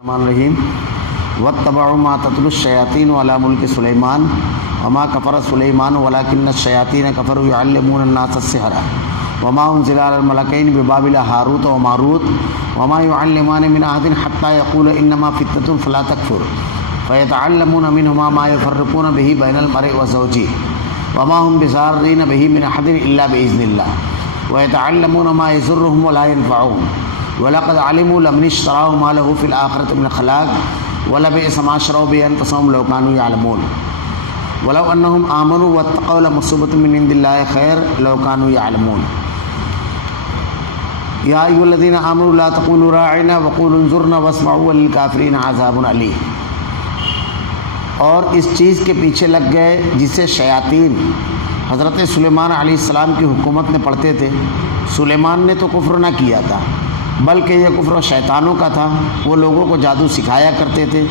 الرحمن الرحیم واتبعوا ما تتلو الشیاطین علی ملک سلیمان وما کفر سلیمان ولکن الشیاطین کفروا یعلمون الناس السحر وما انزل علی الملکین ببابل ہاروت وماروت وما یعلمان من احد حتی یقول انما فتنة فلا تکفر فیتعلمون منهما ما یفرقون به بین المرء وزوجه وما هم بضارین به من احد الا باذن اللہ ویتعلمون ما یضرهم ولا ينفعهم وَلَقَدْ عَلِمُوا لَمَنِ اشْتَرَاهُ مَا لَهُ فِي الْآخِرَةِ مِنْ خَلَاقٍ وَلَبِئْسَ مَا شَرَوْا بِهِ أَنفُسَهُمْ لَوْ كَانُوا يَعْلَمُونَ وَلَوْ أَنَّهُمْ آمَنُوا وَاتَّقَوْا لَمَثُوبَةٌ مِنْ عِنْدِ اللَّهِ خَيْرٌ لَوْ كَانُوا يَعْلَمُونَ يَا أَيُّهَا الَّذِينَ آمَنُوا لَا تَقُولُوا رَاعِنَا وَقُولُوا انظُرْنَا وَاسْمَعُوا وَلِلْكَافِرِينَ عَذَابٌ أَلِيمٌ۔ اور اس چیز کے پیچھے لگ گئے جسے شیاطین حضرت سلیمان علیہ السلام کی حکومت میں پڑھتے تھے۔ سلیمان نے تو کفر نہ کیا تھا بلکہ یہ کفر شیطانوں کا تھا، وہ لوگوں کو جادو سکھایا کرتے تھے،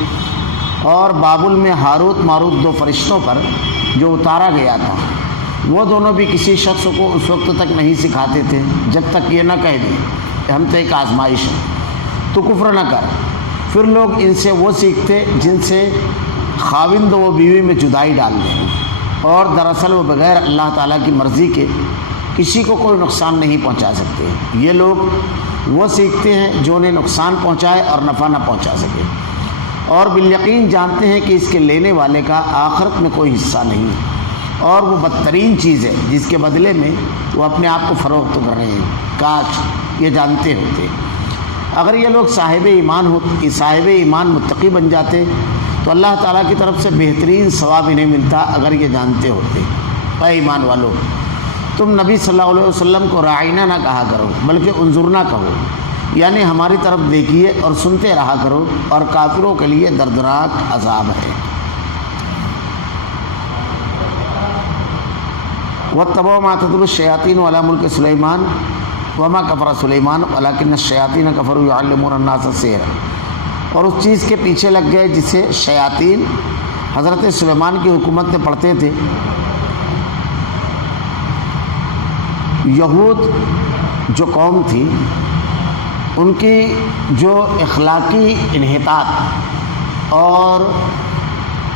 اور بابل میں ہاروت ماروت دو فرشتوں پر جو اتارا گیا تھا وہ دونوں بھی کسی شخص کو اس وقت تک نہیں سکھاتے تھے جب تک یہ نہ کہہ دیں کہ ہم تو ایک آزمائش ہے تو کفر نہ کر۔ پھر لوگ ان سے وہ سیکھتے جن سے خاوند و بیوی میں جدائی ڈال دیں، اور دراصل وہ بغیر اللہ تعالیٰ کی مرضی کے کسی کو کوئی نقصان نہیں پہنچا سکتے۔ یہ لوگ وہ سیکھتے ہیں جو انہیں نقصان پہنچائے اور نفع نہ پہنچا سکے، اور بالیقین جانتے ہیں کہ اس کے لینے والے کا آخرت میں کوئی حصہ نہیں، اور وہ بدترین چیز ہے جس کے بدلے میں وہ اپنے آپ کو فروخت کر رہے ہیں۔ کاش یہ جانتے ہوتے۔ اگر یہ لوگ صاحب ایمان متقی بن جاتے تو اللہ تعالیٰ کی طرف سے بہترین ثواب انہیں ملتا اگر یہ جانتے ہوتے۔ اے ایمان والو، تم نبی صلی اللہ علیہ وسلم کو راعینا نہ کہا کرو بلکہ انظرنا کہو، یعنی ہماری طرف دیکھیے اور سنتے رہا کرو، اور کافروں کے لیے دردناک عذاب ہے۔ واتبعوا ما تتلو الشیاطین علی ملک سلیمان وما کفر سلیمان ولکن الشیاطین کفروا یعلمون الناس السحر، اور اس چیز کے پیچھے لگ گئے جسے شیاطین حضرت سلیمان کی حکومت میں پڑھتے تھے۔ یہود جو قوم تھی ان کی جو اخلاقی انحطاط اور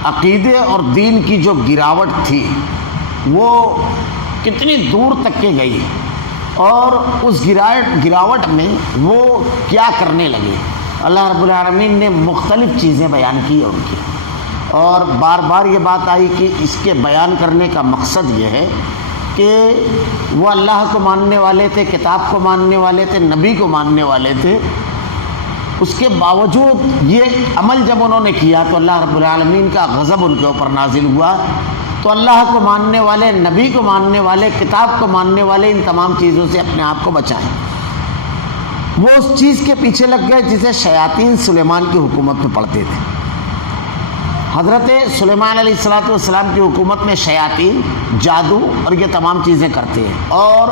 عقیدے اور دین کی جو گراوٹ تھی وہ کتنی دور تک کے گئی، اور اس گراوٹ میں وہ کیا کرنے لگے۔ اللہ رب العالمین نے مختلف چیزیں بیان کی ان کی، اور بار بار یہ بات آئی کہ اس کے بیان کرنے کا مقصد یہ ہے کہ وہ اللہ کو ماننے والے تھے، کتاب کو ماننے والے تھے، نبی کو ماننے والے تھے، اس کے باوجود یہ عمل جب انہوں نے کیا تو اللہ رب العالمین کا غضب ان کے اوپر نازل ہوا۔ تو اللہ کو ماننے والے، نبی کو ماننے والے، کتاب کو ماننے والے ان تمام چیزوں سے اپنے آپ کو بچائیں۔ وہ اس چیز کے پیچھے لگ گئے جسے شیاطین سلیمان کی حکومت میں پڑھتے تھے۔ حضرت سلیمان علیہ السلام کی حکومت میں شیاطین جادو اور یہ تمام چیزیں کرتے ہیں، اور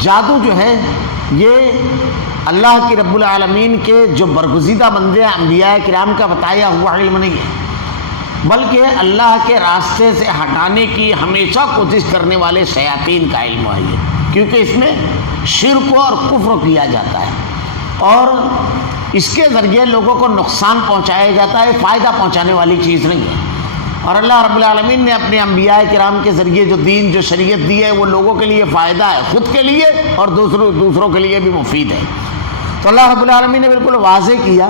جادو جو ہے یہ اللہ کی رب العالمین کے جو برگزیدہ بندے انبیاء کرام کا بتایا ہوا علم نہیں ہے، بلکہ اللہ کے راستے سے ہٹانے کی ہمیشہ کوشش کرنے والے شیاطین کا علم ہے یہ، کیونکہ اس میں شرک اور کفر کیا جاتا ہے، اور اس کے ذریعے لوگوں کو نقصان پہنچایا جاتا ہے، فائدہ پہنچانے والی چیز نہیں ہے۔ اور اللہ رب العالمین نے اپنے انبیاء کرام کے ذریعے جو دین، جو شریعت دی ہے وہ لوگوں کے لیے فائدہ ہے، خود کے لیے اور دوسروں کے لیے بھی مفید ہے۔ تو اللہ رب العالمین نے بالکل واضح کیا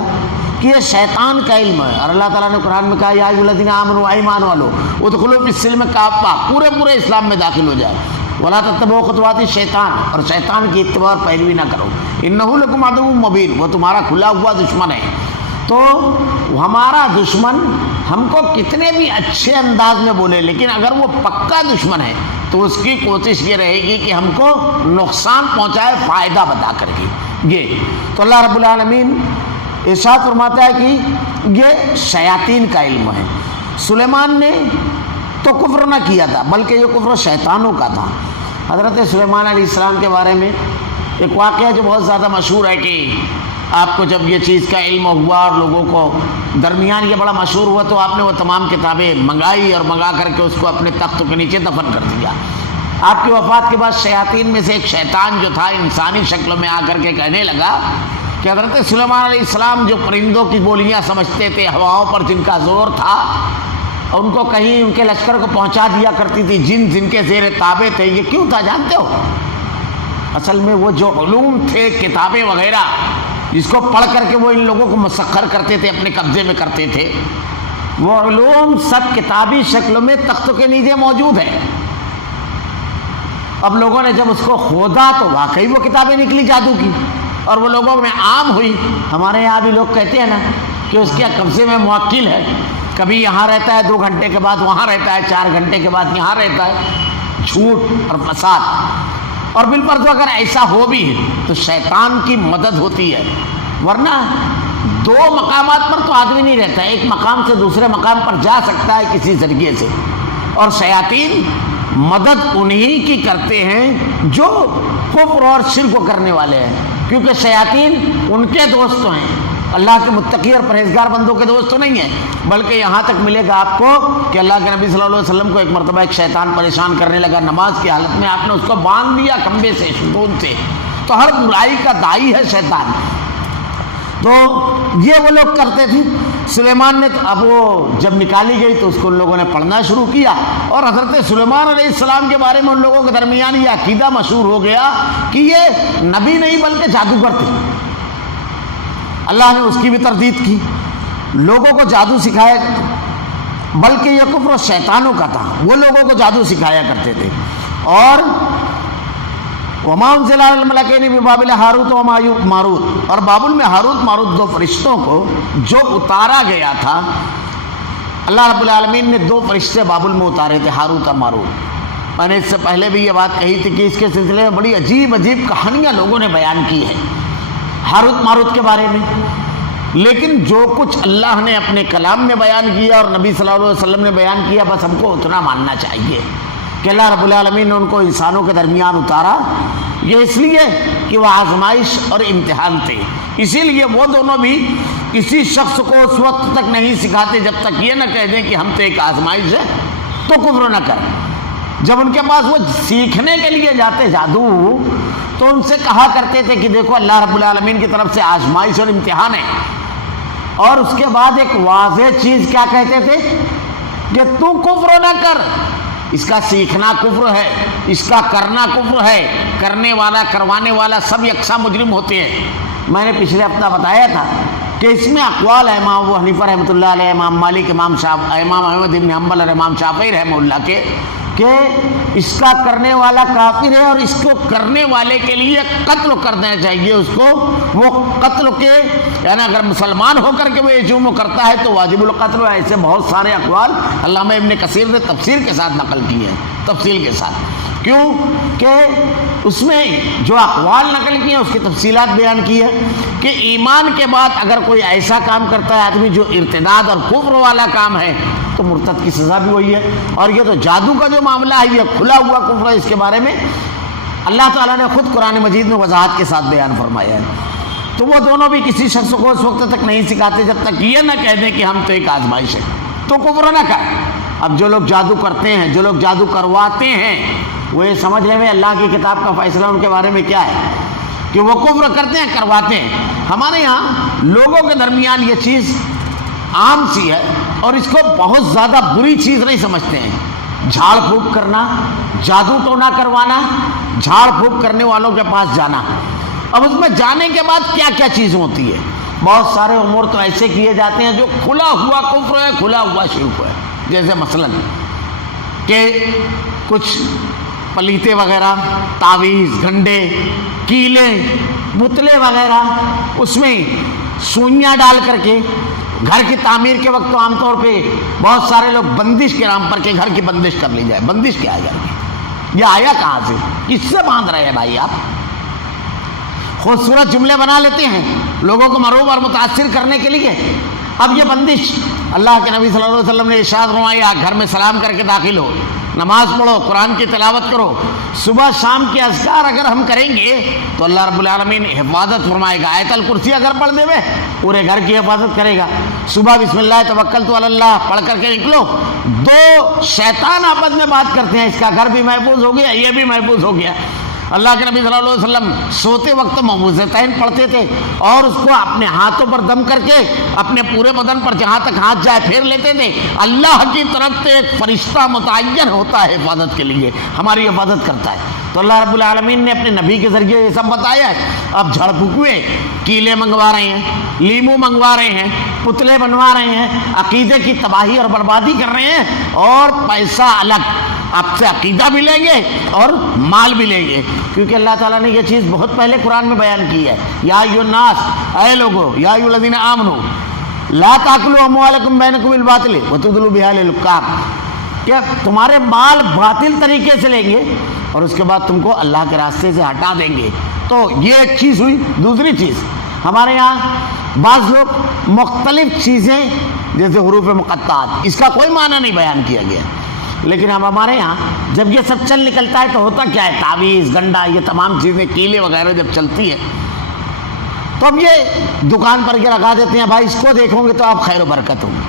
کہ یہ شیطان کا علم ہے، اور اللہ تعالیٰ نے قرآن میں کہا یا ایھا الذین آمنوا، اے ایمان والو ادخلوا فی السلم کافہ، پورے اسلام میں داخل ہو جائے، ولا تتبعوا خطوات الشیطان، اور شیطان کی اتباع اور پیروی نہ کرو، انہ لکم عدو مبین، وہ تمہارا کھلا ہوا دشمن ہے۔ تو ہمارا دشمن ہم کو کتنے بھی اچھے انداز میں بولے، لیکن اگر وہ پکا دشمن ہے تو اس کی کوشش یہ رہے گی کہ ہم کو نقصان پہنچائے فائدہ بتا کر کے۔ یہ تو اللہ رب العالمین ارشاد فرماتا ہے کہ یہ شیاطین کا علم ہے۔ سلیمان نے تو کفر نہ کیا تھا بلکہ یہ کفر شیطانوں کا تھا۔ حضرت سلیمان علیہ السلام کے بارے میں ایک واقعہ جو بہت زیادہ مشہور ہے کہ آپ کو جب یہ چیز کا علم ہوا اور لوگوں کو درمیان یہ بڑا مشہور ہوا تو آپ نے وہ تمام کتابیں منگائی، اور منگا کر کے اس کو اپنے تخت کے نیچے دفن کر دیا۔ آپ کی وفات کے بعد شیاطین میں سے ایک شیطان جو تھا انسانی شکل میں آ کر کے کہنے لگا کہ حضرت سلیمان علیہ السلام جو پرندوں کی بولیاں سمجھتے تھے، ہواؤں پر جن کا زور تھا، اور ان کو کہیں ان کے لشکر کو پہنچا دیا کرتی تھی، جن کے زیر تابع تھے، یہ کیوں تھا جانتے ہو؟ اصل میں وہ جو علوم تھے، کتابیں وغیرہ جس کو پڑھ کر کے وہ ان لوگوں کو مسخر کرتے تھے، اپنے قبضے میں کرتے تھے، وہ علوم سب کتابی شکل میں تختوں کے نیچے موجود ہیں۔ اب لوگوں نے جب اس کو کھودا تو واقعی وہ کتابیں نکلی جادو کی، اور وہ لوگوں میں عام ہوئی۔ ہمارے یہاں بھی لوگ کہتے ہیں نا کہ اس کے قبضے میں موکل ہے، کبھی یہاں رہتا ہے 2 گھنٹے کے بعد وہاں رہتا ہے، 4 گھنٹے کے بعد یہاں رہتا ہے، جھوٹ اور فساد۔ اور بالفرض اگر ایسا ہو بھی ہے تو شیطان کی مدد ہوتی ہے، ورنہ 2 مقامات پر تو آدمی نہیں رہتا، ایک مقام سے دوسرے مقام پر جا سکتا ہے کسی ذریعے سے۔ اور شیاطین مدد انہی کی کرتے ہیں جو کفر اور شرک کو کرنے والے ہیں، کیونکہ شیاطین ان کے دوست ہیں، اللہ کے متقی اور پرہیزگار بندوں کے دوست تو نہیں ہیں۔ بلکہ یہاں تک ملے گا آپ کو کہ اللہ کے نبی صلی اللہ علیہ وسلم کو ایک مرتبہ ایک شیطان پریشان کرنے لگا نماز کی حالت میں، آپ نے اس کو باندھ دیا کھمبے سے، ستون سے۔ تو ہر برائی کا دائی ہے شیطان۔ تو یہ وہ لوگ کرتے تھے۔ سلیمان نے اب وہ جب نکالی گئی تو اس کو ان لوگوں نے پڑھنا شروع کیا، اور حضرت سلیمان علیہ السلام کے بارے میں ان لوگوں کے درمیان یہ عقیدہ مشہور ہو گیا کہ یہ نبی نہیں بلکہ جادوگر تھے۔ اللہ نے اس کی بھی تردید کی، لوگوں کو جادو سکھایا، بلکہ یہ کفر شیطانوں کا تھا، وہ لوگوں کو جادو سکھایا کرتے تھے۔ اور وما انزل علی الملکین ببابل ہاروت و ماروت، اور بابل میں ہاروت ماروت 2 فرشتوں کو جو اتارا گیا تھا، اللہ رب العالمین نے 2 فرشتے بابل میں اتارے تھے، ہاروت اور ماروت۔ میں نے اس سے پہلے بھی یہ بات کہی تھی کہ اس کے سلسلے میں بڑی عجیب عجیب کہانیاں لوگوں نے بیان کی ہیں ہاروت ماروت کے بارے میں، لیکن جو کچھ اللہ نے اپنے کلام میں بیان کیا اور نبی صلی اللہ علیہ وسلم نے بیان کیا، بس ہم کو اتنا ماننا چاہیے کہ اللہ رب العالمین نے ان کو انسانوں کے درمیان اتارا، یہ اس لیے کہ وہ آزمائش اور امتحان تھے۔ اسی لیے وہ دونوں بھی کسی شخص کو اس وقت تک نہیں سکھاتے جب تک یہ نہ کہہ دیں کہ ہم تو ایک آزمائش ہے تو کفر نہ کر۔ جب ان کے پاس وہ سیکھنے کے لیے جاتے جادو تو ان سے کہا کرتے تھے کہ دیکھو اللہ رب العالمین کی طرف سے آزمائش اور امتحان ہے، اور اس کے بعد ایک واضح چیز کیا کہتے تھے کہ تو کفر نہ کر، اس کا سیکھنا کفر ہے، اس کا کرنا کفر ہے، کرنے والا کروانے والا سب یکساں مجرم ہوتے ہیں۔ میں نے پچھلے ہفتہ بتایا تھا کہ اس میں اقوال ہے امام ابو حنیفہ رحمۃ اللہ علیہ، امام مالک، امام احمد بن حنبل اور امام شافعی رحمہ اللہ کے، کہ اس کا کرنے والا کافر ہے اور اس کو کرنے والے کے لیے قتل کر دینا چاہیے اس کو، وہ قتل کے یعنی اگر مسلمان ہو کر کے وہ یہ جرم کرتا ہے تو واجب القتل ہے۔ ایسے بہت سارے اقوال علامہ ابن کثیر نے تفسیر کے ساتھ نقل کیے ہیں، تفصیل کے ساتھ، کیوں کہ اس میں جو اقوال نقل کیے ہیں اس کی تفصیلات بیان کی ہے کہ ایمان کے بعد اگر کوئی ایسا کام کرتا ہے آدمی جو ارتداد اور کفر والا کام ہے تو مرتد کی سزا بھی وہی ہے۔ اور یہ تو جادو کا جو معاملہ ہے یہ کھلا ہوا کفر ہے، اس کے بارے میں اللہ تعالیٰ نے خود قرآن مجید میں وضاحت کے ساتھ بیان فرمایا ہے۔ تو وہ دونوں بھی کسی شخص کو اس وقت تک نہیں سکھاتے جب تک یہ نہ کہہ دیں کہ ہم تو ایک آزمائش ہے تو کفر نہ کر۔ اب جو لوگ جادو کرتے ہیں، جو لوگ جادو کرواتے ہیں، وہ یہ سمجھ لیں اللہ کی کتاب کا فیصلہ ان کے بارے میں کیا ہے کہ وہ کفر کرتے ہیں، کرواتے ہیں۔ ہمارے یہاں لوگوں کے درمیان یہ چیز عام سی ہے اور اس کو بہت زیادہ بری چیز نہیں سمجھتے ہیں۔ جھاڑ پھونک کرنا، جادو ٹونا کروانا، جھاڑ پھونک کرنے والوں کے پاس جانا، اب اس میں جانے کے بعد کیا کیا چیز ہوتی ہے؟ بہت سارے امور تو ایسے کیے جاتے ہیں جو کھلا ہوا کفر ہے، کھلا ہوا شرک ہے۔ جیسے مثلاً کہ کچھ پلیتے وغیرہ، تعویذ، گھنٹے، کیلے، بتلے وغیرہ، اس میں سوئیاں ڈال کر کے گھر کی تعمیر کے وقت تو عام طور پہ بہت سارے لوگ بندش کے نام پر کہ گھر کی بندش کر لی جائے۔ بندش کیا ہے گھر کی؟ یہ آیا کہاں سے؟ کس سے باندھ رہے ہیں بھائی آپ؟ خوبصورت جملے بنا لیتے ہیں لوگوں کو مروب اور متاثر کرنے کے لیے۔ اب یہ بندش، اللہ کے نبی صلی اللہ علیہ وسلم نے ارشاد فرمایا گھر میں سلام کر کے داخل ہو، نماز پڑھو، قرآن کی تلاوت کرو، صبح شام کے اذکار اگر ہم کریں گے تو اللہ رب العالمین حفاظت فرمائے گا۔ آیت الکرسی اگر پڑھ دے وے پورے گھر کی حفاظت کرے گا۔ صبح بسم اللہ توکلت علی اللہ پڑھ کر کے نکلو، 2 شیطان آپس میں بات کرتے ہیں، اس کا گھر بھی محفوظ ہو گیا، یہ بھی محفوظ ہو گیا۔ اللہ کے نبی صلی اللہ علیہ وسلم سوتے وقت معوذتین پڑھتے تھے اور اس کو اپنے ہاتھوں پر دم کر کے اپنے پورے بدن پر جہاں تک ہاتھ جائے پھیر لیتے تھے. اللہ کی طرف سے ایک فرشتہ متعین ہوتا ہے حفاظت کے لیے, ہماری حفاظت کرتا ہے. تو اللہ رب العالمین نے اپنے نبی کے ذریعے یہ سب بتایا ہے. اب جھڑ پھکوے کیلے منگوا رہے ہیں, لیمو منگوا رہے ہیں, پتلے بنوا رہے ہیں, عقیدے کی تباہی اور بربادی کر رہے ہیں, اور پیسہ الگ. آپ سے عقیدہ بھی لیں گے اور مال بھی لیں گے, کیونکہ اللہ تعالیٰ نے یہ چیز بہت پہلے قرآن میں بیان کی ہے. یا ایھا الناس, اے لوگو, یا ایھا الذین آمنو لا تاکلوا اموالکم بینکم بالباطل وتدلوا بہا للحکام, کہ تمہارے مال باطل طریقے سے لیں گے اور اس کے بعد تم کو اللہ کے راستے سے ہٹا دیں گے. تو یہ ایک چیز ہوئی. دوسری چیز, ہمارے یہاں بعض لوگ مختلف چیزیں جیسے حروف مقطعات, اس کا کوئی معنی نہیں بیان کیا گیا, لیکن اب ہمارے یہاں جب یہ سب چل نکلتا ہے تو ہوتا کیا ہے, تعویذ, گنڈا, یہ تمام چیزیں, کیلے وغیرہ جب چلتی ہیں تو اب یہ دکان پر کے لگا دیتے ہیں, بھائی اس کو دیکھو گے تو آپ خیر و برکت ہوگی,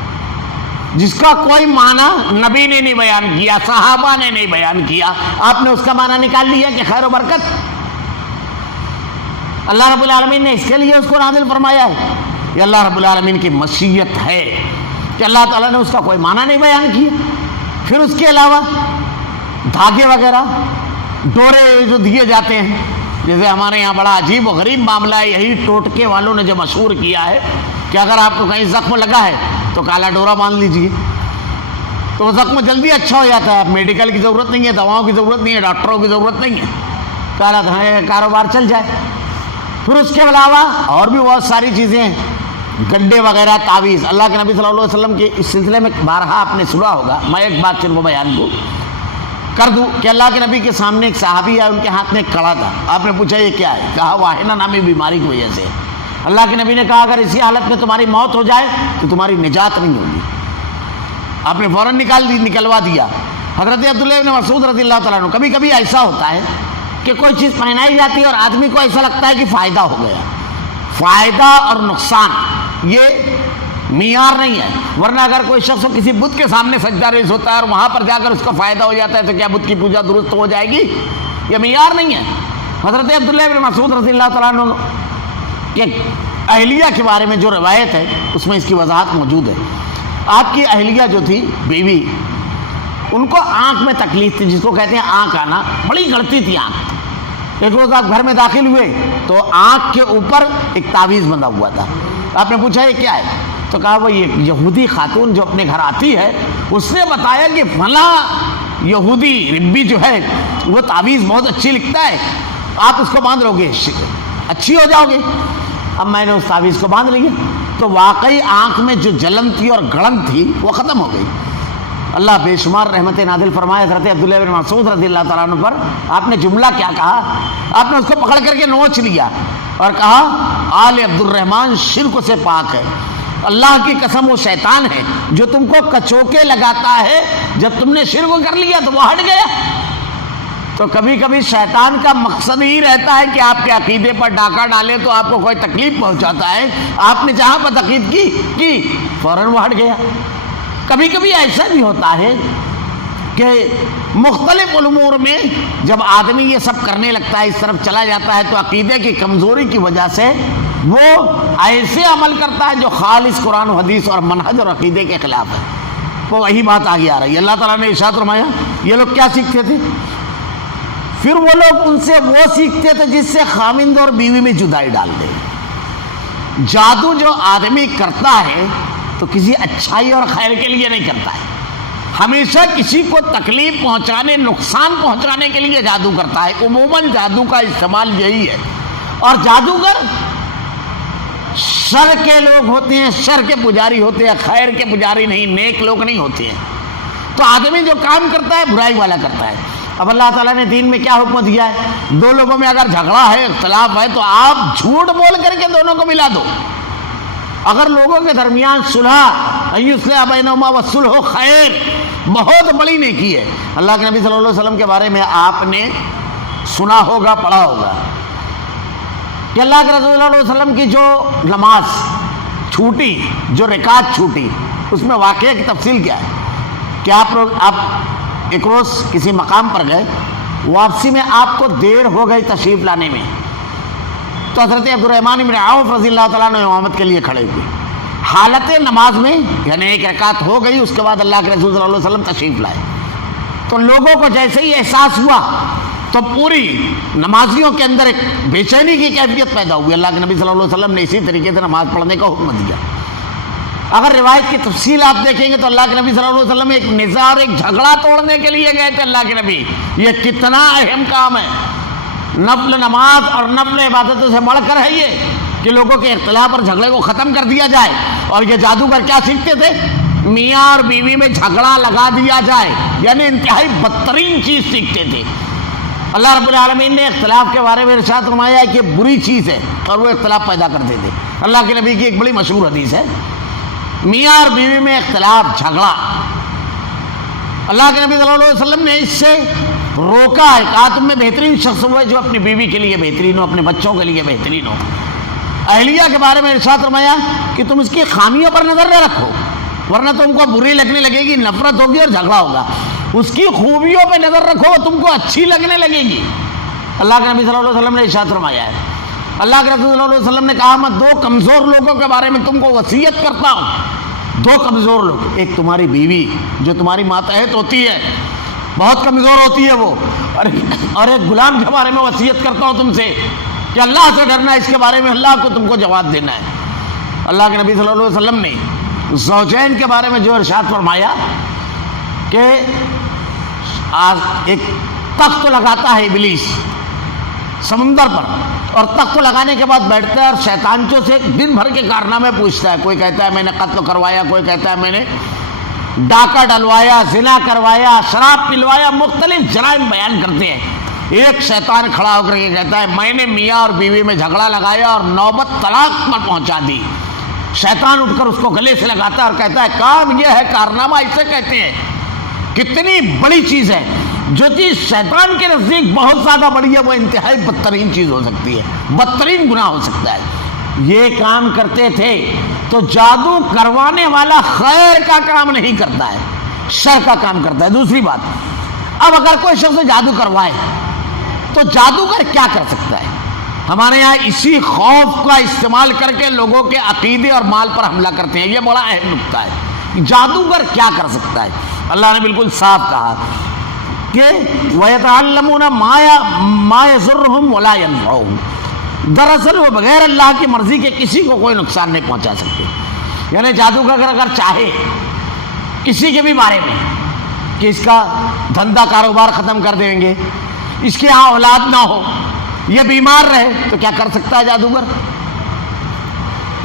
جس کا کوئی معنی نبی نے نہیں بیان کیا, صحابہ نے نہیں بیان کیا, آپ نے اس کا معنی نکال لیا کہ خیر و برکت. اللہ رب العالمین نے اس کے لیے اس کو نازل فرمایا ہے. یہ اللہ رب العالمین کی مشیت ہے کہ اللہ تعالیٰ نے اس کا کوئی معنی نہیں بیان کیا. پھر اس کے علاوہ دھاگے وغیرہ, ڈورے جو دیے جاتے ہیں, جیسے ہمارے یہاں بڑا عجیب و غریب معاملہ ہے, یہی ٹوٹکے والوں نے جو مشہور کیا ہے کہ اگر آپ کو کہیں زخم لگا ہے تو کالا ڈورا باندھ لیجئے, تو وہ زخم جلدی اچھا ہو جاتا ہے. میڈیکل کی ضرورت نہیں ہے, دواؤں کی ضرورت نہیں ہے, ڈاکٹروں کی ضرورت نہیں ہے, کالا کاروبار چل جائے. پھر اس کے علاوہ اور بھی بہت ساری چیزیں ہیں, گڈے وغیرہ, تعویذ. اللہ کے نبی صلی اللہ علیہ وسلم کے اس سلسلے میں بارہا آپ نے سنا ہوگا. میں ایک بات صرف بیان کو کر دوں کہ اللہ کے نبی کے سامنے ایک صحابی ہے, ان کے ہاتھ میں ایک کڑا تھا. آپ نے پوچھا یہ کیا ہے؟ کہا واہنہ نامی بیماری کی وجہ سے. اللہ کے نبی نے کہا اگر اسی حالت میں تمہاری موت ہو جائے تو تمہاری نجات نہیں ہوگی. آپ نے فوراً نکلوا دیا. حضرت عبداللہ بن مسعود رضی اللہ تعالیٰ عنہ, کبھی کبھی ایسا ہوتا ہے کہ کوئی چیز پہنائی جاتی ہے اور آدمی کو ایسا لگتا ہے کہ فائدہ ہو گیا. فائدہ اور نقصان یہ معیار نہیں ہے, ورنہ اگر کوئی شخص کسی بت کے سامنے سجدہ ریز ہوتا ہے اور وہاں پر جا کر اس کو فائدہ ہو جاتا ہے تو کیا بت کی پوجا درست ہو جائے گی؟ یہ معیار نہیں ہے. حضرت عبداللہ بن مسعود رضی اللہ تعالیٰ عنہ کے اہلیہ کے بارے میں جو روایت ہے اس میں اس کی وضاحت موجود ہے. آپ کی اہلیہ جو تھی, بیوی, ان کو آنکھ میں تکلیف تھی, جس کو کہتے ہیں آنکھ آنا, بڑی گڑتی تھی آنکھ. ایک روز آپ گھر میں داخل ہوئے تو آنکھ کے اوپر ایک تعویذ بندھا ہوا تھا. آپ نے پوچھا یہ کیا ہے؟ تو کہا وہ یہ یہودی خاتون جو اپنے گھر آتی ہے اس نے بتایا کہ فلاں یہودی ربی جو ہے وہ تعویذ بہت اچھی لکھتا ہے, آپ اس کو باندھ لو گے اچھی ہو جاؤ گے. اب میں نے اس تعویذ کو باندھ لیا تو واقعی آنکھ میں جو جلن تھی اور گڑن تھی وہ ختم ہو گئی. اللہ بے شمار رحمت نازل فرمائے حضرت عبداللہ بن مسعود رضی اللہ تعالیٰ عنہ پر. آپ نے جملہ کیا کہا؟ آپ نے اس کو پکڑ کر کے نوچ لیا اور کہا آل عبد الرحمن شرک سے پاک ہے. اللہ کی قسم وہ شیطان ہے جو تم کو کچوکے لگاتا ہے, جب تم نے شرک کر لیا تو وہ ہٹ گیا. تو کبھی کبھی شیطان کا مقصد ہی رہتا ہے کہ آپ کے عقیدے پر ڈاکہ ڈالے تو آپ کو کوئی تکلیف پہنچاتا ہے. آپ نے جہاں پر تقید کی فوراً وہ ہٹ گیا. کبھی کبھی ایسا بھی ہوتا ہے کہ مختلف امور میں جب آدمی یہ سب کرنے لگتا ہے, اس طرف چلا جاتا ہے, تو عقیدے کی کمزوری کی وجہ سے وہ ایسے عمل کرتا ہے جو خالص قرآن و حدیث اور منہج اور عقیدے کے خلاف ہے. وہ وہی بات آگے آ رہی ہے. اللہ تعالیٰ نے ارشاد فرمایا یہ لوگ کیا سیکھتے تھے؟ پھر وہ لوگ ان سے وہ سیکھتے تھے جس سے خاوند اور بیوی میں جدائی ڈال دے. جادو جو آدمی کرتا ہے تو کسی اچھائی اور خیر کے لیے نہیں کرتا ہے, ہمیشہ کسی کو تکلیف پہنچانے, نقصان پہنچانے کے لیے جادو کرتا ہے. عموماً جادو کا استعمال یہی ہے. اور جادوگر شر کے لوگ ہوتے ہیں, شر کے پجاری ہوتے ہیں, خیر کے پجاری نہیں, نیک لوگ نہیں ہوتے ہیں. تو آدمی جو کام کرتا ہے برائی والا کرتا ہے. اب اللہ تعالیٰ نے دین میں کیا حکم دیا ہے؟ دو لوگوں میں اگر جھگڑا ہے, اختلاف ہے, تو آپ جھوٹ بول کر کے دونوں کو ملا دو. اگر لوگوں کے درمیان صلح یصلح بینہما والصلح خیر, بہت بڑی نیکی ہے. اللہ کے نبی صلی اللہ علیہ وسلم کے بارے میں آپ نے سنا ہوگا, پڑھا ہوگا کہ اللہ کے رسول صلی اللہ علیہ وسلم کی جو نماز چھوٹی, جو رکعت چھوٹی, اس میں واقعہ کی تفصیل کیا ہے کہ آپ ایک روز کسی مقام پر گئے واپسی میں آپ کو دیر ہو گئی تشریف لانے میں، تو حضرت عبدالرحمن بن عوف رضی اللہ تعالیٰ عنہ امامت کے لیے کھڑے ہوئے حالت نماز میں، یعنی ایک رکعت ہو گئی، اس کے بعد اللہ کے رسول صلی اللہ علیہ وسلم تشریف لائے، تو لوگوں کو جیسے ہی احساس ہوا تو پوری نمازیوں کے اندر ایک بے چینی کی کیفیت پیدا ہوئی۔ اللہ کے نبی صلی اللہ علیہ وسلم نے اسی طریقے سے نماز پڑھنے کا حکم دیا۔ اگر روایت کی تفصیل آپ دیکھیں گے تو اللہ کے نبی صلی اللہ علیہ وسلم ایک نزاع اور ایک جھگڑا توڑنے کے لیے گئے تھے۔ اللہ کے نبی، یہ کتنا اہم کام ہے، نفل نماز اور نفل عبادتوں سے بڑھ کر ہے یہ کہ لوگوں کے اختلاف اور جھگڑے کو ختم کر دیا جائے۔ اور یہ جادوگر کیا سیکھتے تھے؟ میاں اور بیوی میں جھگڑا لگا دیا جائے، یعنی انتہائی بدترین چیز سیکھتے تھے۔ اللہ رب العالمین نے اختلاف کے بارے میں ارشاد فرمایا کہ بری چیز ہے، اور وہ اختلاف پیدا کرتے تھے۔ اللہ کے نبی کی ایک بڑی مشہور حدیث ہے، میاں اور بیوی میں اختلاف، جھگڑا، اللہ کے نبی صلی اللہ علیہ وسلم نے اس سے روکا ہے، کہا تم میں بہترین شخص وہ ہے جو اپنی بیوی کے لیے بہترین ہو، اپنے بچوں کے لیے بہترین ہو۔ اہلیہ کے بارے میں ارشاد فرمایا کہ تم اس کی خامیوں پر نظر نہ رکھو، ورنہ تم کو بری لگنے لگے گی، نفرت ہوگی اور جھگڑا ہوگا۔ اس کی خوبیوں پہ نظر رکھو، تم کو اچھی لگنے لگے گی۔ اللہ کے نبی صلی اللہ علیہ وسلم نے ارشاد فرمایا ہے۔ اللہ کے رسول صلی اللہ علیہ وسلم نے کہا میں 2 کمزور لوگوں کے بارے میں تم کو وصیت کرتا ہوں۔ 2 کمزور لوگ، ایک تمہاری بیوی جو تمہاری ماتحت ہوتی ہے، بہت کمزور ہوتی ہے وہ، اور ایک غلام کے بارے میں وصیت کرتا ہوں تم سے کہ اللہ سے ڈرنا، اس کے بارے میں اللہ کو تم کو جواب دینا ہے۔ اللہ کے نبی صلی اللہ علیہ وسلم نے زوجین کے بارے میں جو ارشاد فرمایا کہ آج ایک تخت لگاتا ہے ابلیس سمندر پر، اور تخت لگانے کے بعد بیٹھتا ہے اور شیطانچوں سے دن بھر کے کارنامے پوچھتا ہے۔ کوئی کہتا ہے میں نے قتل کروایا، کوئی کہتا ہے میں نے ڈاکہ ڈلوایا، زنا کروایا، شراب پلوایا، مختلف جرائم بیان کرتے ہیں۔ ایک شیطان کھڑا ہو کر کے کہتا ہے میں نے میاں اور بیوی میں جھگڑا لگایا اور نوبت طلاق پر پہنچا دی۔ شیطان اٹھ کر اس کو گلے سے لگاتا ہے اور کہتا ہے کام یہ ہے، کارنامہ اسے کہتے ہیں۔ کتنی بڑی چیز ہے، جو چیز شیطان کے نزدیک بہت زیادہ بڑی ہے وہ انتہائی بدترین چیز ہو سکتی ہے، بدترین گناہ ہو سکتا ہے۔ یہ کام کرتے تھے تو جادو کروانے والا خیر کا کام نہیں کرتا ہے، شر کا کام کرتا ہے۔ دوسری بات، اب اگر کوئی شخص جادو کروائے تو جادوگر کیا کر سکتا ہے؟ ہمارے یہاں اسی خوف کا استعمال کر کے لوگوں کے عقیدے اور مال پر حملہ کرتے ہیں، یہ بڑا اہم نکتہ ہے۔ جادوگر کیا کر سکتا ہے؟ اللہ نے بالکل صاف کہا کہ وَيَتَعَلَّمُونَ مَا يَضُرُّهُمْ وَلَا يَنفَعُهُمْ، دراصل وہ بغیر اللہ کی مرضی کے کسی کو کوئی نقصان نہیں پہنچا سکتے۔ یعنی جادوگر اگر چاہے کسی کے بھی بارے میں کہ اس کا دھندا کاروبار ختم کر دیں گے، اس کے ہاں اولاد نہ ہو، یہ بیمار رہے، تو کیا کر سکتا ہے جادوگر؟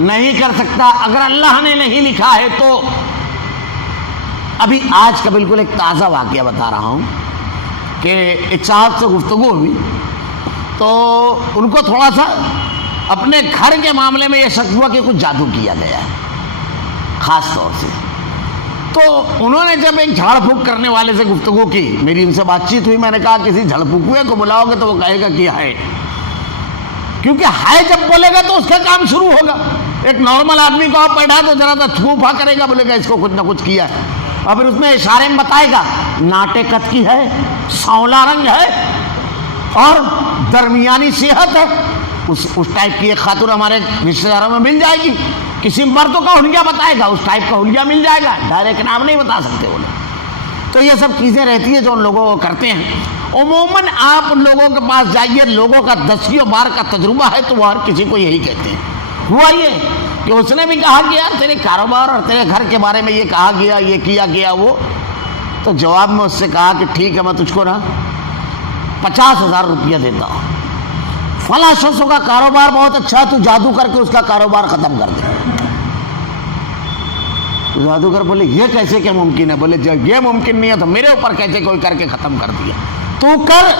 نہیں کر سکتا۔ اگر اللہ نے نہیں لکھا ہے تو ابھی آج کا بالکل ایک تازہ واقعہ بتا رہا ہوں کہ ایک صاحب سے گفتگو ہوئی تو ان کو تھوڑا سا اپنے گھر کے معاملے میں یہ شک ہوا کہ کچھ جادو کیا گیا ہے خاص طور سے۔ تو انہوں نے جب ایک جھاڑ پھونک کرنے والے سے گفتگو کی، میری ان سے بات چیت ہوئی، میں نے کہا کسی جھاڑ پھونکوے کو بلاؤ گے تو وہ کہے گا کہ ہے، کیونکہ ہے جب بولے گا تو اس کا کام شروع ہوگا۔ ایک نارمل آدمی کو آپ بیٹھا تو ذرا سا چھو پھا کرے گا، بولے گا اس کو کچھ نہ کچھ کیا ہے، اور پھر اس میں اشارے میں بتائے گا ناٹے قد کی ہے، سانولا رنگ ہے اور درمیانی صحت ہے۔ اس ٹائپ کی ایک خاتون ہمارے رشتے داروں میں مل جائے گی۔ کسی مرد کا حلیہ بتائے گا، اس ٹائپ کا حلیہ مل جائے گا، ڈائریکٹ نام نہیں بتا سکتے وہ لوگ۔ تو یہ سب چیزیں رہتی ہیں جو ان لوگوں کو کرتے ہیں۔ عموماً آپ ان لوگوں کے پاس جائیے، لوگوں کا 10 بار کا تجربہ ہے تو وہ ہر کسی کو یہی کہتے ہیں۔ ہوا یہ کہ اس نے بھی کہا کہ یار تیرے کاروبار اور تیرے گھر کے بارے میں یہ کہا گیا، یہ کیا گیا وہ، تو جواب میں اس سے کہا کہ ٹھیک ہے میں تجھ کو نا 50,000 روپیہ دیتا ہوں، فلاں شخص کا کاروبار بہت اچھا ہے، تو جادو کر کے اس کا کاروبار ختم کر دے۔ جادوگر بولے یہ کیسے کیا ممکن ہے؟ بولے جب یہ ممکن نہیں ہے تو میرے اوپر کیسے کوئی کر کے ختم کر دیا؟ تو کر،